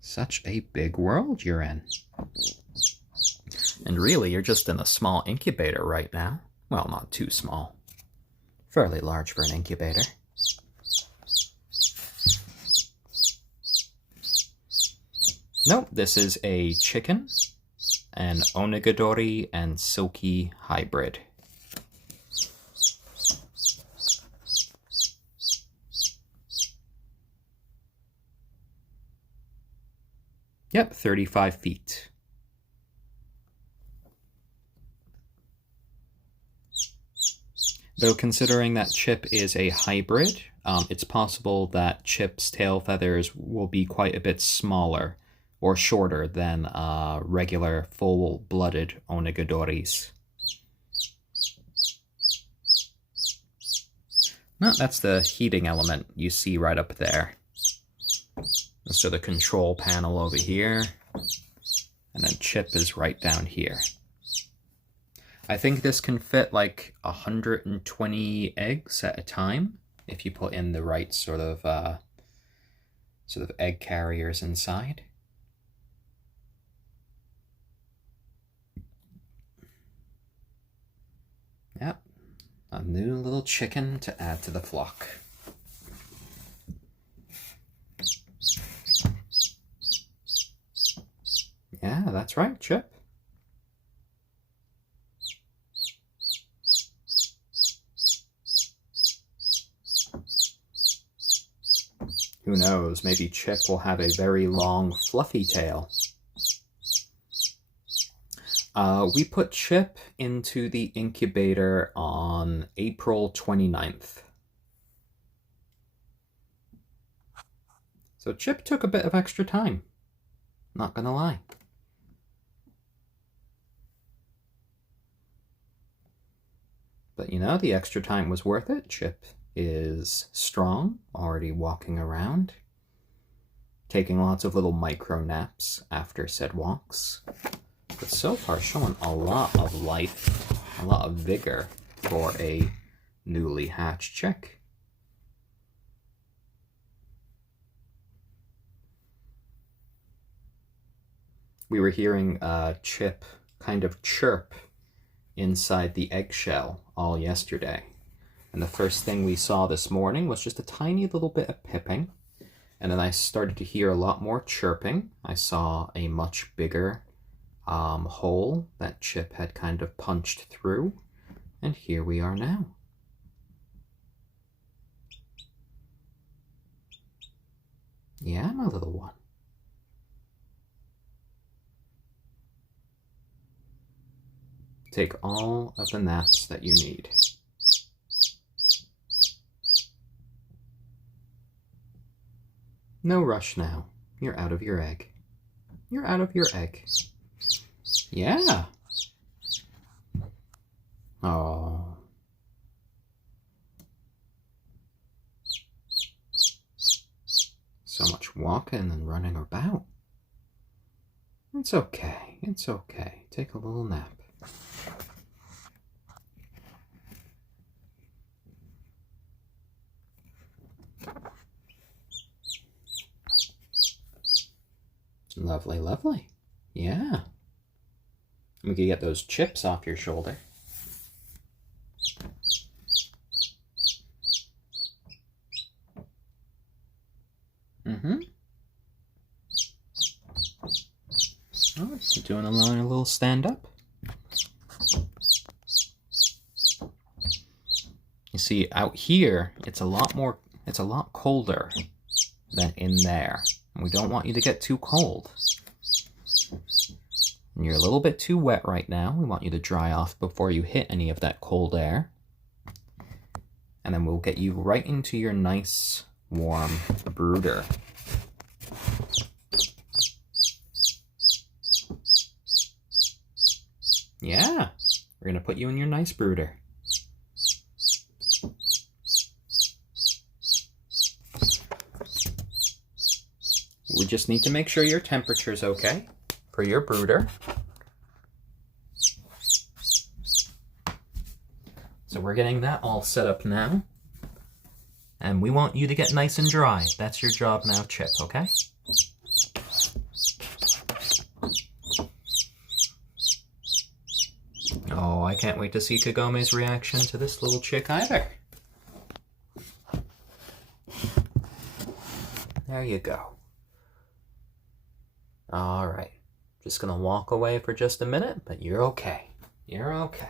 Such a big world you're in. And really, you're just in a small incubator right now. Well, not too small. Fairly large for an incubator. Nope, this is a chicken, an onagadori and silkie hybrid. Yep, 35 feet. Though considering that Chip is a hybrid, it's possible that Chip's tail feathers will be quite a bit smaller or shorter than regular full-blooded onagadori's. No, that's the heating element you see right up there. So the control panel over here, and then Chip is right down here. I think this can fit like 120 eggs at a time if you put in the right sort of egg carriers inside. Yep, a new little chicken to add to the flock. Yeah, that's right, Chip. Who knows, maybe Chip will have a very long, fluffy tail. We put Chip into the incubator on April 29th. So Chip took a bit of extra time, not gonna lie. But you know, the extra time was worth it. Chip is strong, already walking around, taking lots of little micro naps after said walks. But so far showing a lot of life, a lot of vigor for a newly hatched chick. We were hearing Chip kind of chirp inside the eggshell all yesterday. And the first thing we saw this morning was just a tiny little bit of pipping. And then I started to hear a lot more chirping. I saw a much bigger hole that Chip had kind of punched through. And here we are now. Yeah, my little one. Take all of the naps that you need. No rush now. You're out of your egg. You're out of your egg. Yeah. Oh. So much walking and running about. It's okay. It's okay. Take a little nap. Lovely, lovely. Yeah. We could get those chips off your shoulder. Mm-hmm. Oh, you're doing a little stand-up. You see, out here, it's a lot colder than in there. And we don't want you to get too cold. And you're a little bit too wet right now. We want you to dry off before you hit any of that cold air. And then we'll get you right into your nice, warm brooder. Yeah, we're going to put you in your nice brooder. We just need to make sure your temperature's okay for your brooder. So we're getting that all set up now. And we want you to get nice and dry. That's your job now, Chip, okay? Oh, I can't wait to see Kagome's reaction to this little chick either. There you go. All right, just gonna walk away for just a minute, but you're okay. You're okay.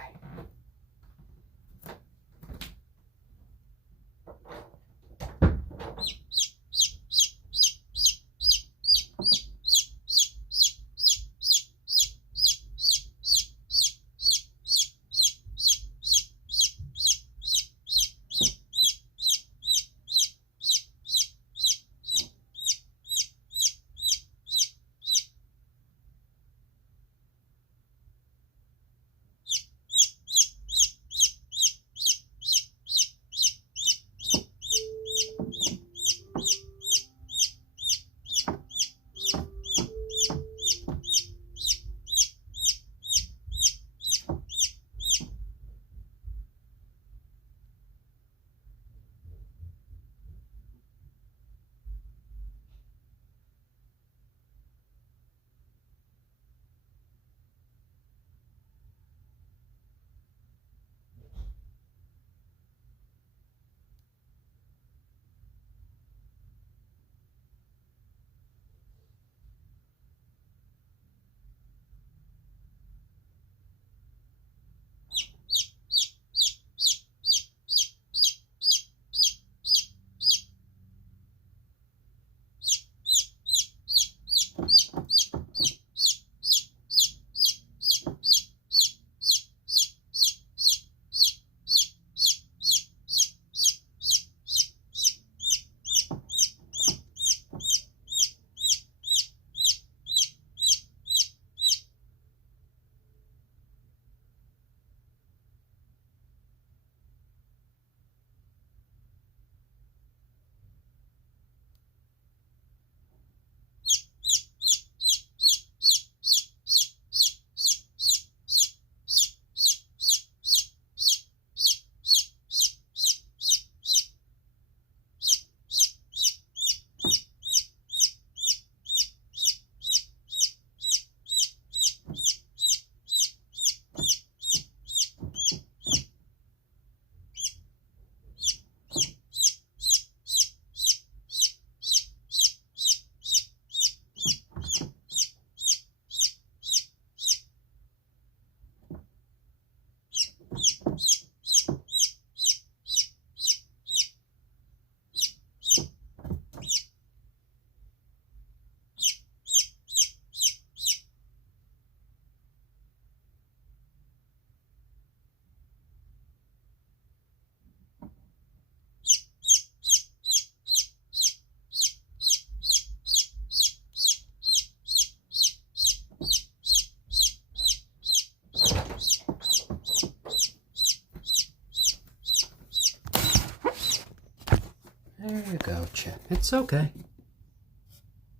go, Chip. It's okay.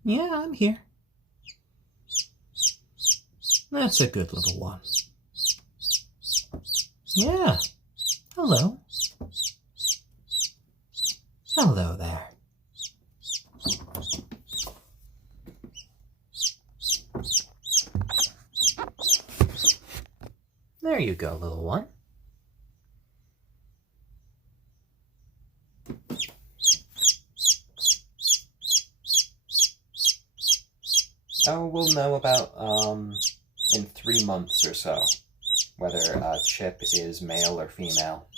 Yeah, I'm here. That's a good little one. Yeah. Hello. Hello there. There you go, little one. Oh, we'll know about, in 3 months or so, whether Chip is male or female.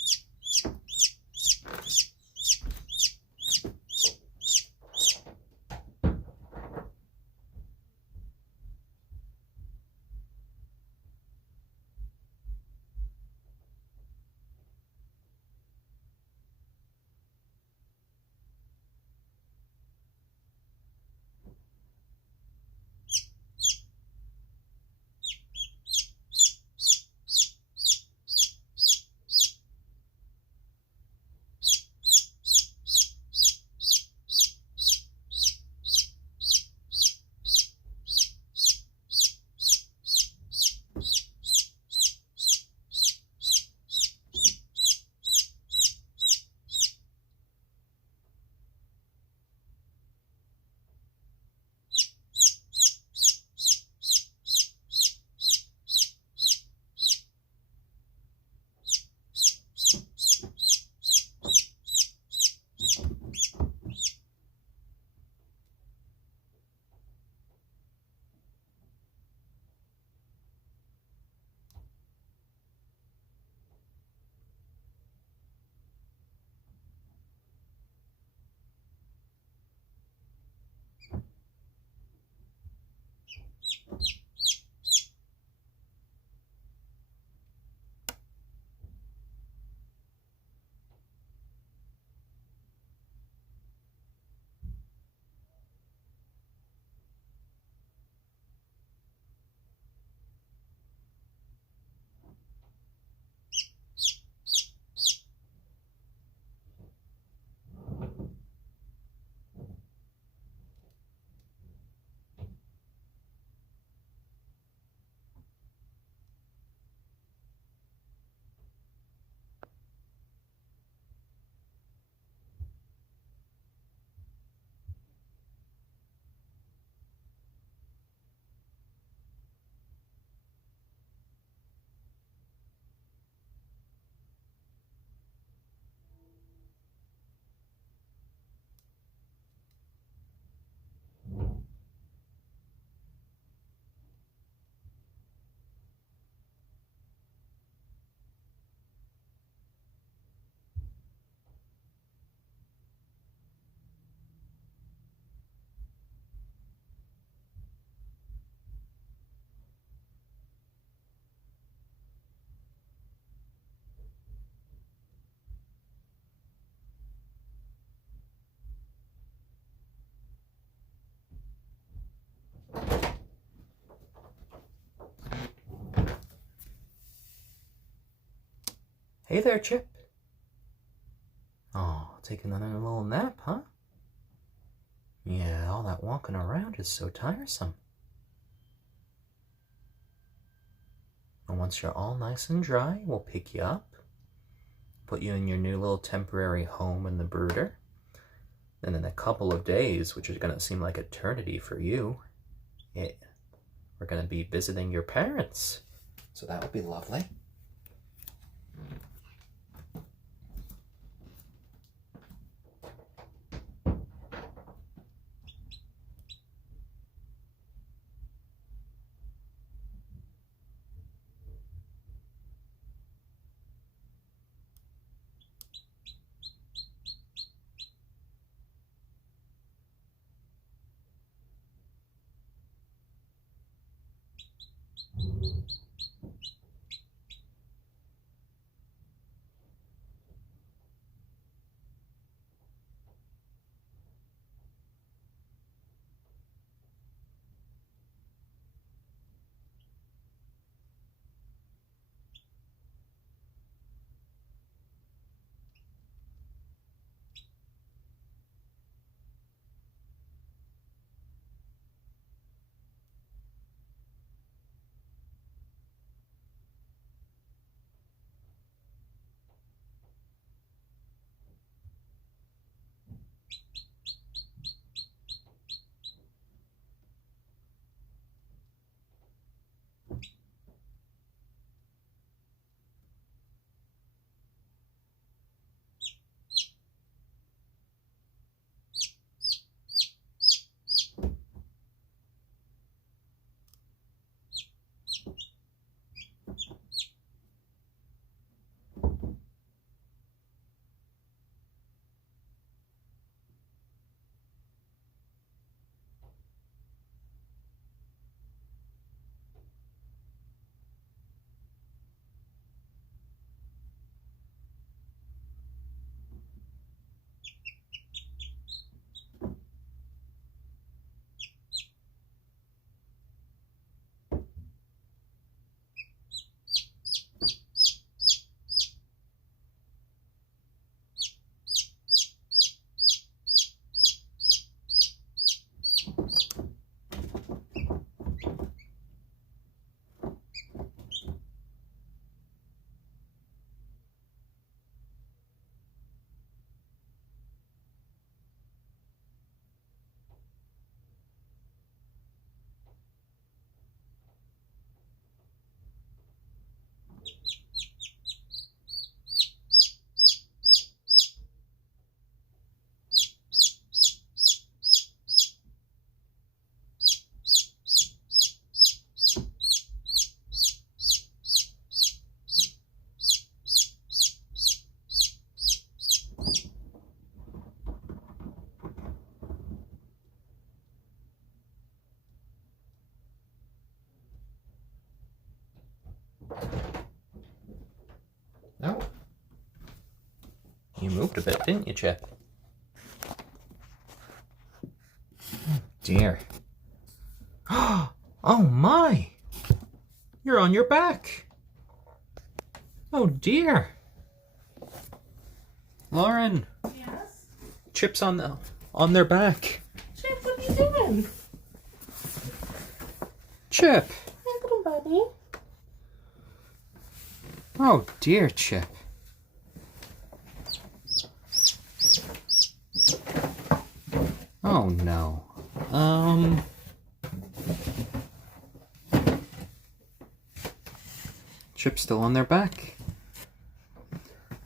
Hey there, Chip. Oh, taking another little nap, huh? Yeah, all that walking around is so tiresome. And once you're all nice and dry, we'll pick you up, put you in your new little temporary home in the brooder. And in a couple of days, which is going to seem like eternity for you, we're going to be visiting your parents. So that will be lovely. moved a bit, didn't you, Chip? Oh, dear. Oh my! You're on your back. Oh dear. Lauren. Yes? Chip's on their back. Chip, what are you doing? Chip. Hi, little buddy. Oh dear, Chip. Oh no. Chip's still on their back.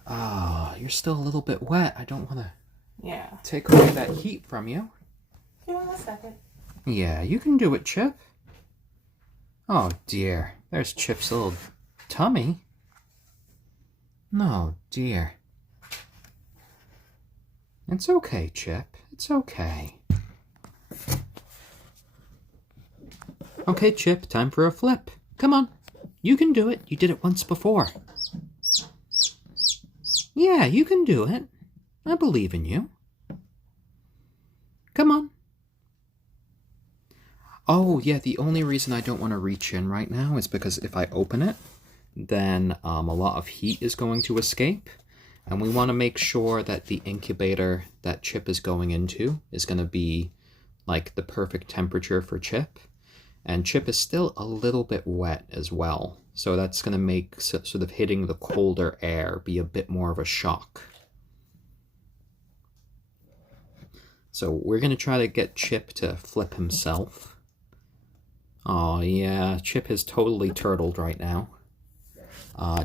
Ah, you're still a little bit wet. I don't want to take away that heat from you. Give him a second. Yeah, you can do it, Chip. Oh dear. There's Chip's little tummy. Oh dear. It's okay, Chip. It's okay. Okay, Chip, time for a flip. Come on. You can do it. You did it once before. Yeah, you can do it. I believe in you. Come on. Oh, yeah, the only reason I don't want to reach in right now is because if I open it, then a lot of heat is going to escape. And we want to make sure that the incubator that Chip is going into is going to be like the perfect temperature for Chip. And Chip is still a little bit wet as well. So that's going to make sort of hitting the colder air be a bit more of a shock. So we're going to try to get Chip to flip himself. Oh yeah, Chip is totally turtled right now.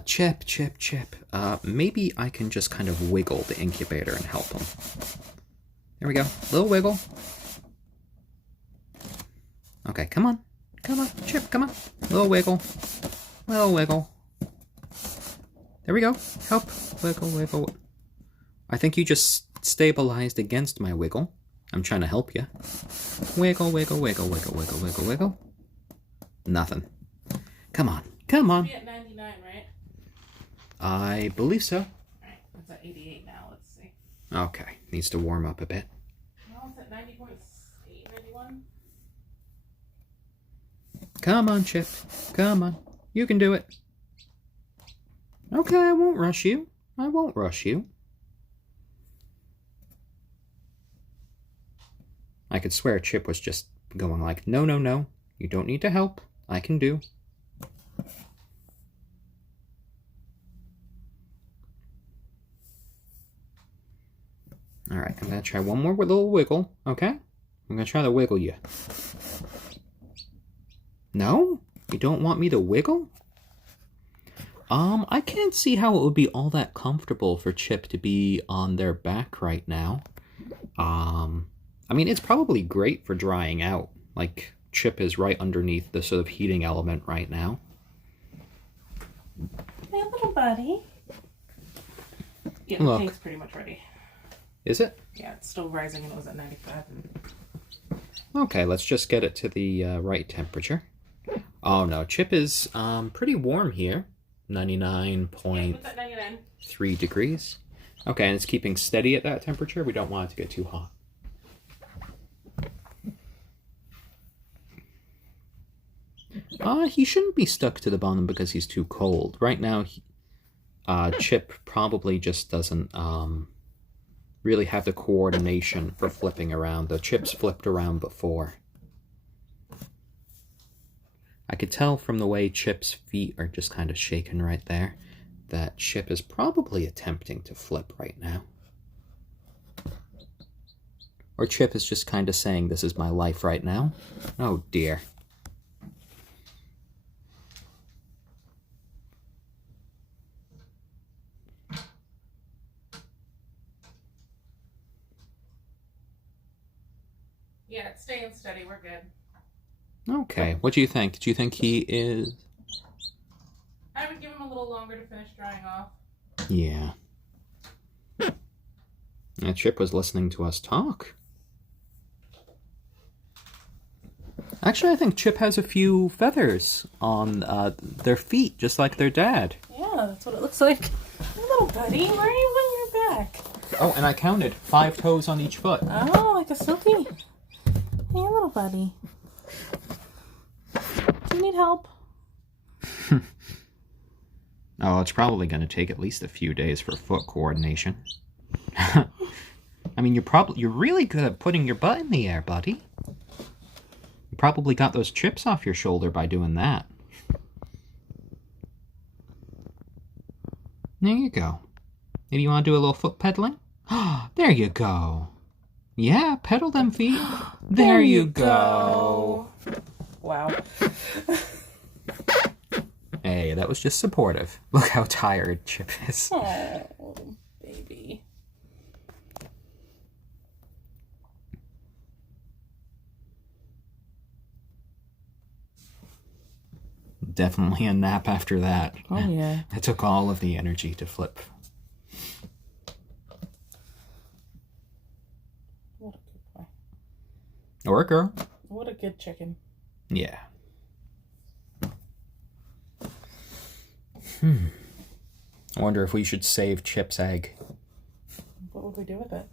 Chip. Maybe I can just kind of wiggle the incubator and help him. There we go. Little wiggle. Okay, come on. Come on, Chip, come on. Little wiggle. Little wiggle. There we go. Help. Wiggle, wiggle. I think you just stabilized against my wiggle. I'm trying to help you. Wiggle, wiggle, wiggle, wiggle, wiggle, wiggle, wiggle. Nothing. Come on. Come on. Be at 99, right? I believe so. Alright, it's at 88 now. Let's see. Okay. Needs to warm up a bit. No, it's at 90.8, 91. Come on, Chip. Come on. You can do it. Okay, I won't rush you. I won't rush you. I could swear Chip was just going like, no, no, no. You don't need to help. I can do. Alright, I'm going to try one more little wiggle, okay? I'm going to try to wiggle you. No? You don't want me to wiggle? I can't see how it would be all that comfortable for Chip to be on their back right now. I mean, it's probably great for drying out. Like, Chip is right underneath the sort of heating element right now. Hey, little buddy. Yeah, the tank's pretty much ready. Is it? Yeah, it's still rising and it was at 95. Okay, let's just get it to the right temperature. Oh no, Chip is pretty warm here. 99.3 degrees. Okay, and it's keeping steady at that temperature. We don't want it to get too hot. He shouldn't be stuck to the bottom because he's too cold. Right now, Chip probably just doesn't really have the coordination for flipping around. The Chip's flipped around before. I could tell from the way Chip's feet are just kind of shaking right there that Chip is probably attempting to flip right now. Or Chip is just kind of saying, this is my life right now. Oh dear. Yeah, it's staying steady. We're good. Okay, what do you think? Do you think he is... I would give him a little longer to finish drying off. Yeah. Chip was listening to us talk. Actually, I think Chip has a few feathers on their feet, just like their dad. Yeah, that's what it looks like. Hey, little buddy, why are you on your back? Oh, and I counted 5 toes on each foot. Oh, like a silkie. Hey, little buddy. Do you need help? Oh, it's probably going to take at least a few days for foot coordination. I mean, you're really good at putting your butt in the air, buddy. You probably got those chips off your shoulder by doing that. There you go. Maybe you want to do a little foot pedaling? There you go. Yeah, pedal them feet. There you go. Wow. Hey, that was just supportive. Look how tired Chip is. Oh, little baby. Definitely a nap after that. Oh, yeah. It took all of the energy to flip. What a good boy. Or a girl. What a good chicken. Yeah. I wonder if we should save Chip's egg. What would we do with it?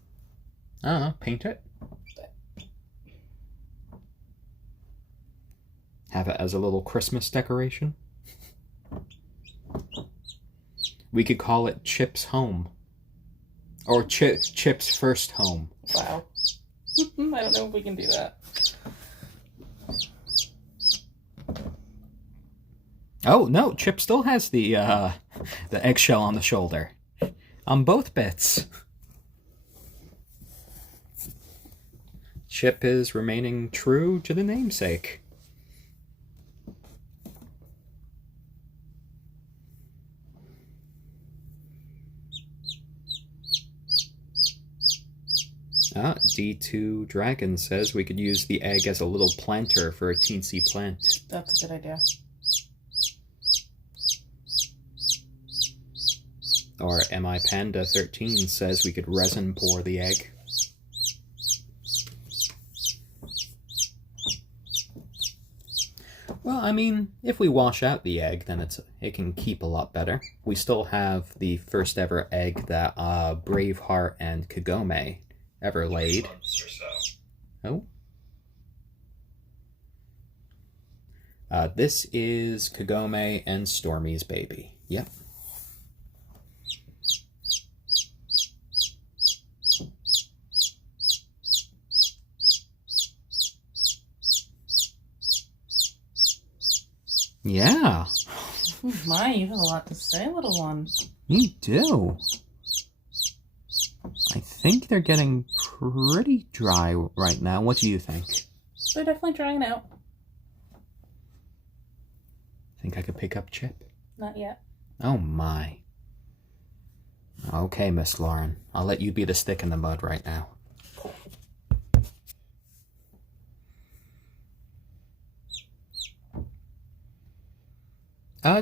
I don't know. Paint it? Have it as a little Christmas decoration? We could call it Chip's home. Or Chip's first home. Wow. I don't know if we can do that. Oh, no. Chip still has the eggshell on the shoulder. On both bits. Chip is remaining true to the namesake. D2 Dragon says we could use the egg as a little planter for a teensy plant. That's a good idea. Or MI Panda 13 says we could resin pour the egg. Well, I mean, if we wash out the egg, then it can keep a lot better. We still have the first ever egg that Braveheart and Kagome ever laid. Oh. This is Kagome and Stormy's baby. Yep. Yeah. My, you have a lot to say, little one. You do. I think they're getting pretty dry right now. What do you think? They're definitely drying out. Think I could pick up Chip? Not yet. Oh my. Okay, Miss Lauren. I'll let you be the stick in the mud right now.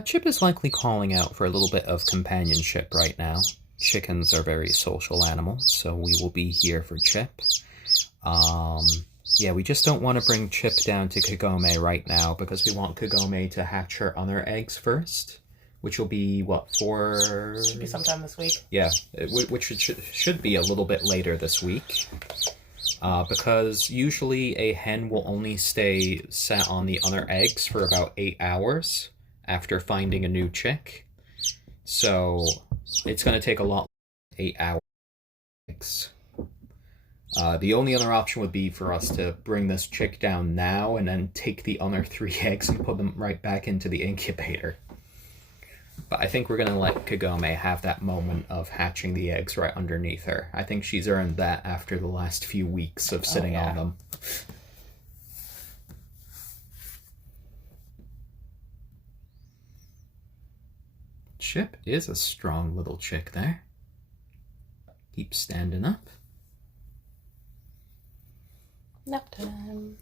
Chip is likely calling out for a little bit of companionship right now. Chickens are very social animals, so we will be here for Chip. Yeah, we just don't want to bring Chip down to Kagome right now because we want Kagome to hatch her other eggs first, which will be, what, Should be sometime this week. Yeah, which should be a little bit later this week. Because usually a hen will only stay set on the other eggs for about 8 hours after finding a new chick. So it's going to take a lot 8 hours. The only other option would be for us to bring this chick down now and then take the other 3 eggs and put them right back into the incubator. But I think we're going to let Kagome have that moment of hatching the eggs right underneath her. I think she's earned that after the last few weeks of sitting on them. Chip is a strong little chick there. Keep standing up. Nap time.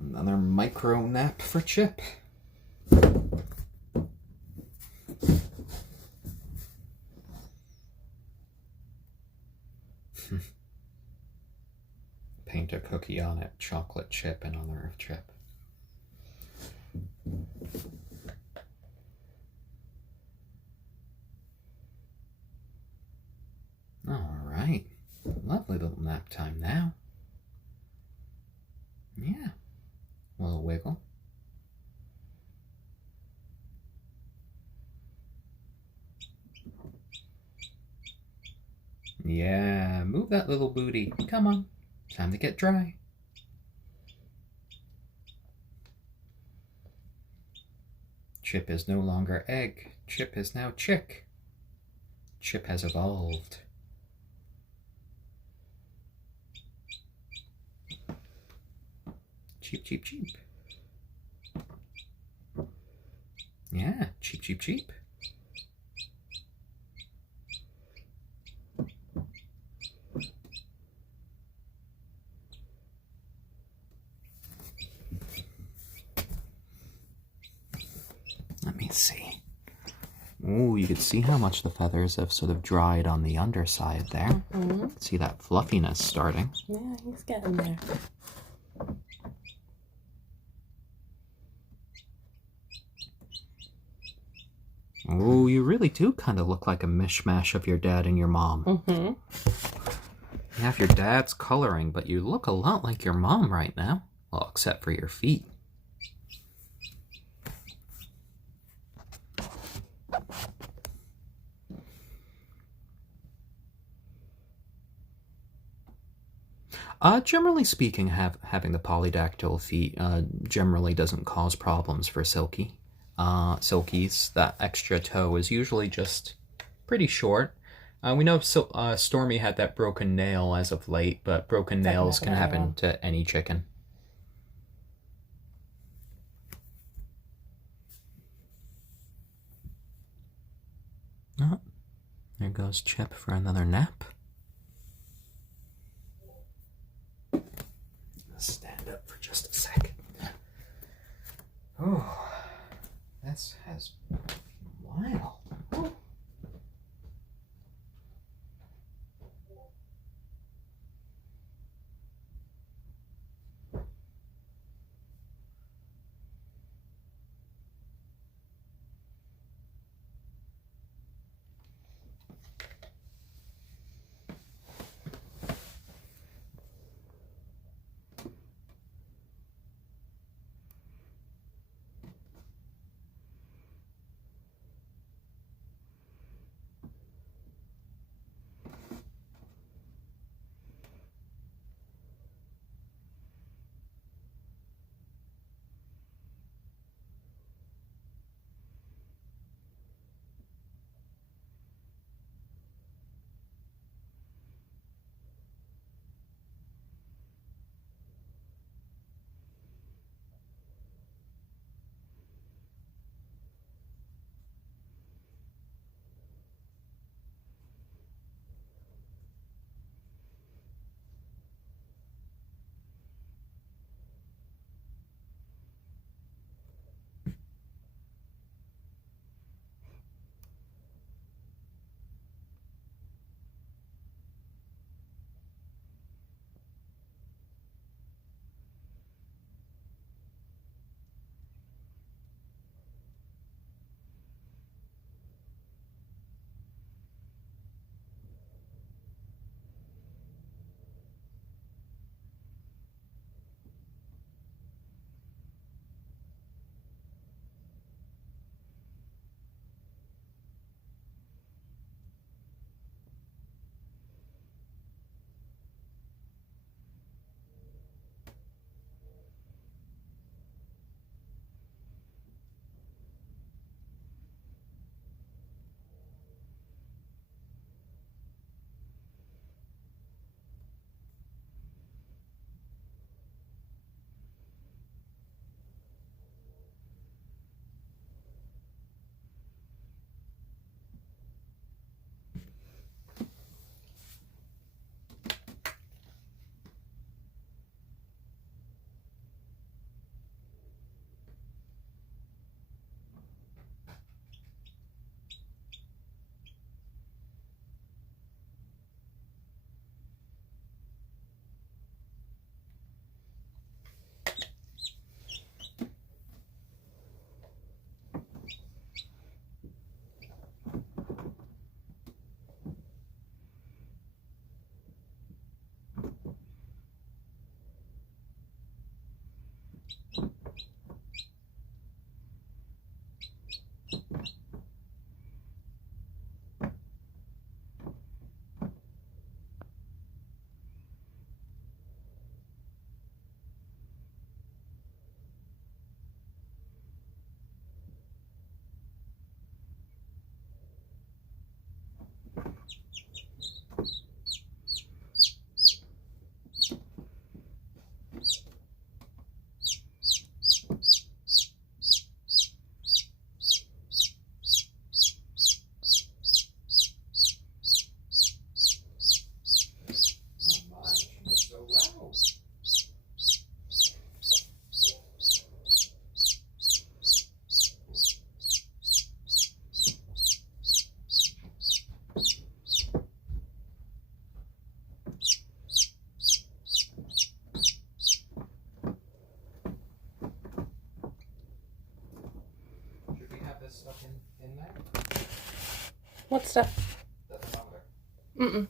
Another micro nap for Chip. Paint a cookie on it, chocolate chip in honor of Chip. All right. right. Lovely little nap time now. Yeah. A little wiggle. Yeah, move that little booty. Come on. Time to get dry. Chip is no longer egg. Chip is now chick. Chip has evolved. Cheep, cheep, cheep. Yeah, cheep, cheep, cheep. Let me see. Ooh, you can see how much the feathers have sort of dried on the underside there. Mm-hmm. See that fluffiness starting. Yeah, he's getting there. Oh, you really do kind of look like a mishmash of your dad and your mom. Mm-hmm. You have your dad's coloring, but you look a lot like your mom right now. Well, except for your feet. Generally speaking, having the polydactyl feet generally doesn't cause problems for silkie. Silkies, that extra toe is usually just pretty short. We know Stormy had that broken nail as of late, but broken nails can happen to any chicken. Oh, there goes Chip for another nap. Stand up for just a second. Oh, this has been wild. Oh. in there? What stuff? The thermometer. Mm-mm.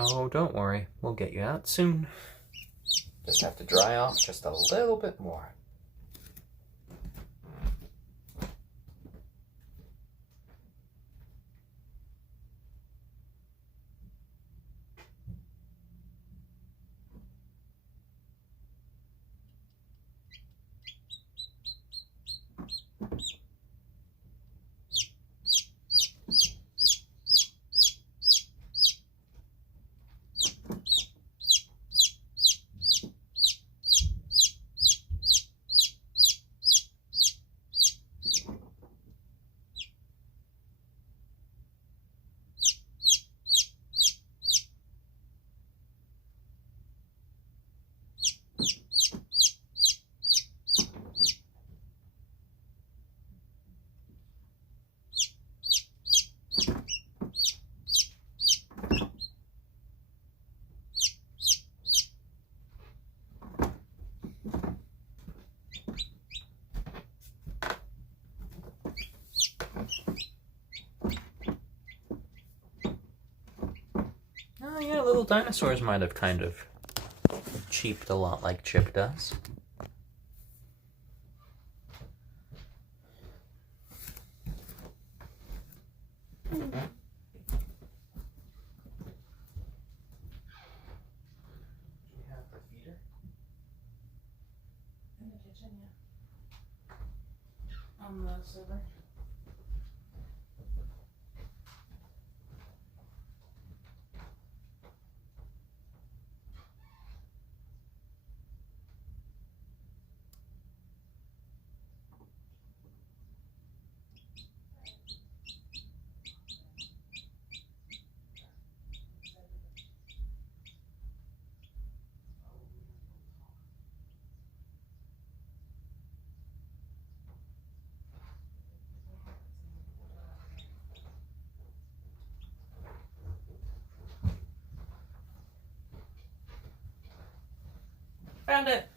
Oh, don't worry. We'll get you out soon. Just have to dry off just a little bit more. Oh yeah, little dinosaurs might have kind of cheaped a lot like Chip does. In the kitchen, yeah. On the server. Found it.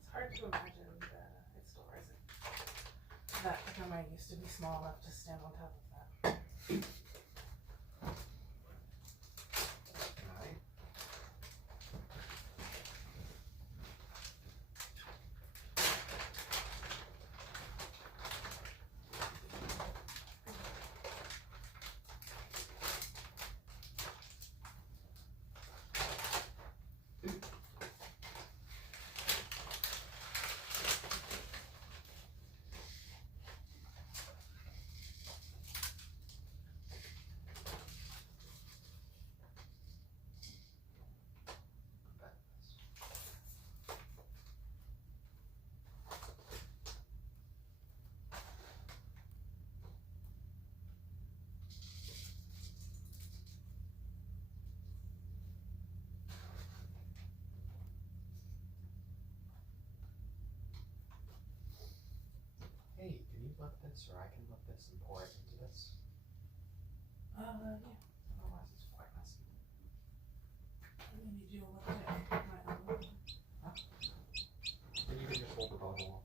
It's hard to imagine that it still isn't. That Kagome used to be small enough to stand on top of that. this, or I can look this and pour it into this. Yeah. Otherwise it's quite messy. I'm gonna need you to look at my elbow. Huh? Or you can just hold the bottle up.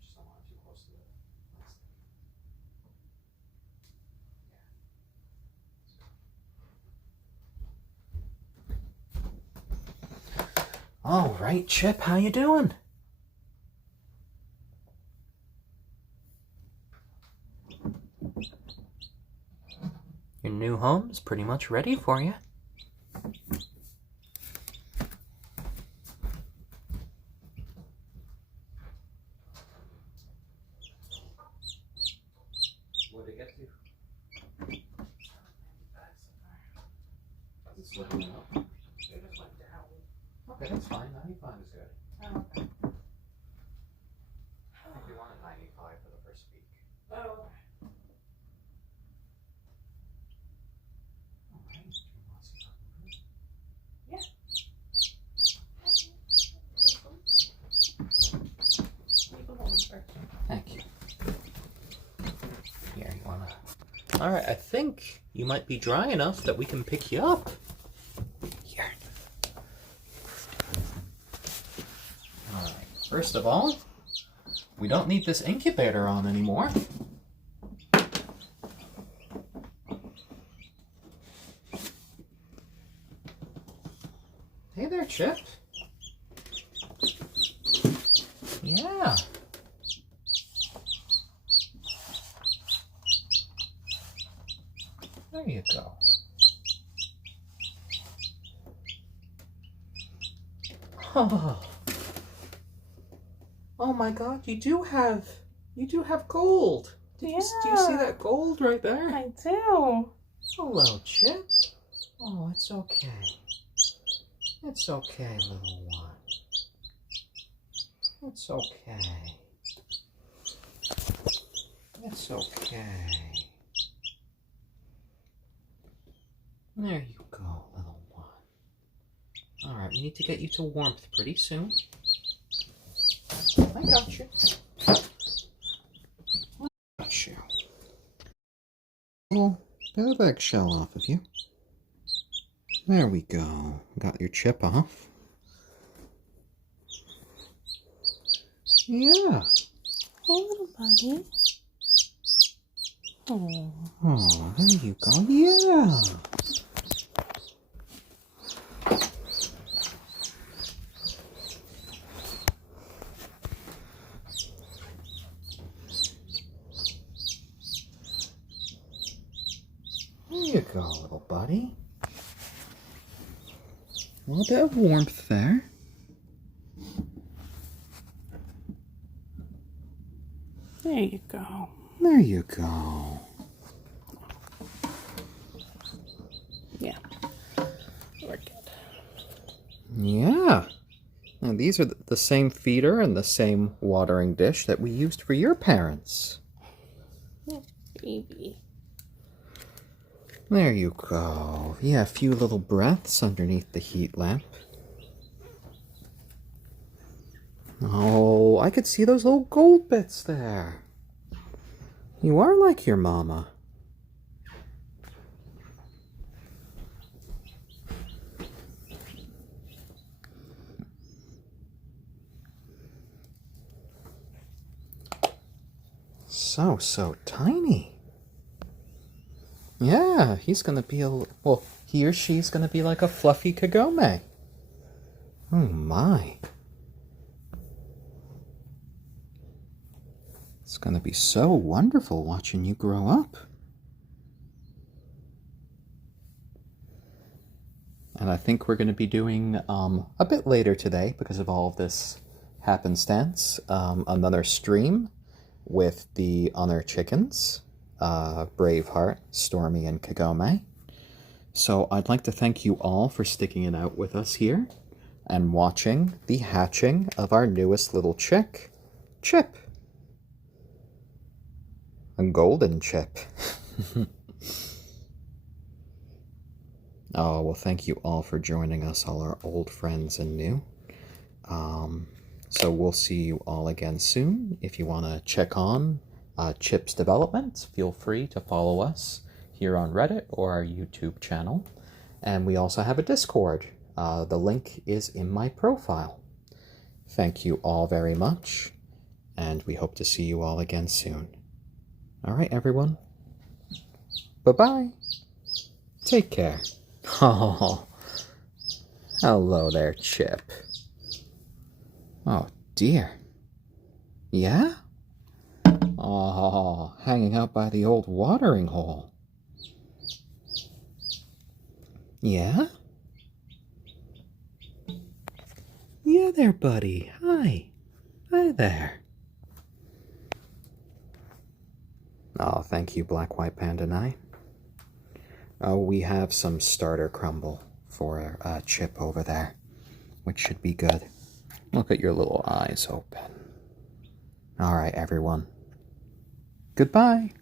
Just don't want it too close to the plastic. All right, Chip, how you doing? Your new home's pretty much ready for you. What did it get to? Is it slipping out? It just went down. Okay, that's fine. 95 is good. Oh, okay. I think we wanted 95 for the first week. Oh, okay. All right. Do you want to see something? Yeah. Leave the one first. Thank you. Here, you wanna... All right, I think you might be dry enough that we can pick you up. Here. All right. First of all, we don't need this incubator on anymore. Hey there, Chip. Yeah. There you go. Oh. Oh my God, you do have gold. Do you see that gold right there? I do. Hello, Chip. Oh, it's okay. It's okay, little one. It's okay. It's okay. There you go, little one. All right, we need to get you to warmth pretty soon. I got you. I got you. Well, get the eggshell off of you. There we go. Got your chip off. Yeah. Hey, little buddy. Oh. Oh, there you go. Yeah. There you go, little buddy. A little bit of warmth there. There you go. There you go. Yeah. We're good. Yeah. Now these are the same feeder and the same watering dish that we used for your parents. Yeah, baby. There you go. Yeah, a few little breaths underneath the heat lamp. Oh, I could see those little gold bits there. You are like your mama. So tiny. Yeah, he's gonna be well, he or she's gonna be like a fluffy Kagome. Oh my. It's gonna be so wonderful watching you grow up. And I think we're gonna be doing, a bit later today, because of all of this happenstance, another stream with the other chickens, Braveheart, Stormy, and Kagome. So I'd like to thank you all for sticking it out with us here and watching the hatching of our newest little chick, Chip. A golden chip. Oh, well, thank you all for joining us, all our old friends and new. So we'll see you all again soon. If you want to check on Chip's development, feel free to follow us here on Reddit or our YouTube channel. And we also have a Discord. The link is in my profile. Thank you all very much, and we hope to see you all again soon. All right, everyone. Bye-bye. Take care. Oh, hello there, Chip. Oh, dear. Yeah? Oh, hanging out by the old watering hole. Yeah? Yeah there, buddy. Hi. Hi there. Oh, thank you, Black White Panda 9. Oh, we have some starter crumble for Chip over there, which should be good. Look at your little eyes open. All right, everyone. Goodbye.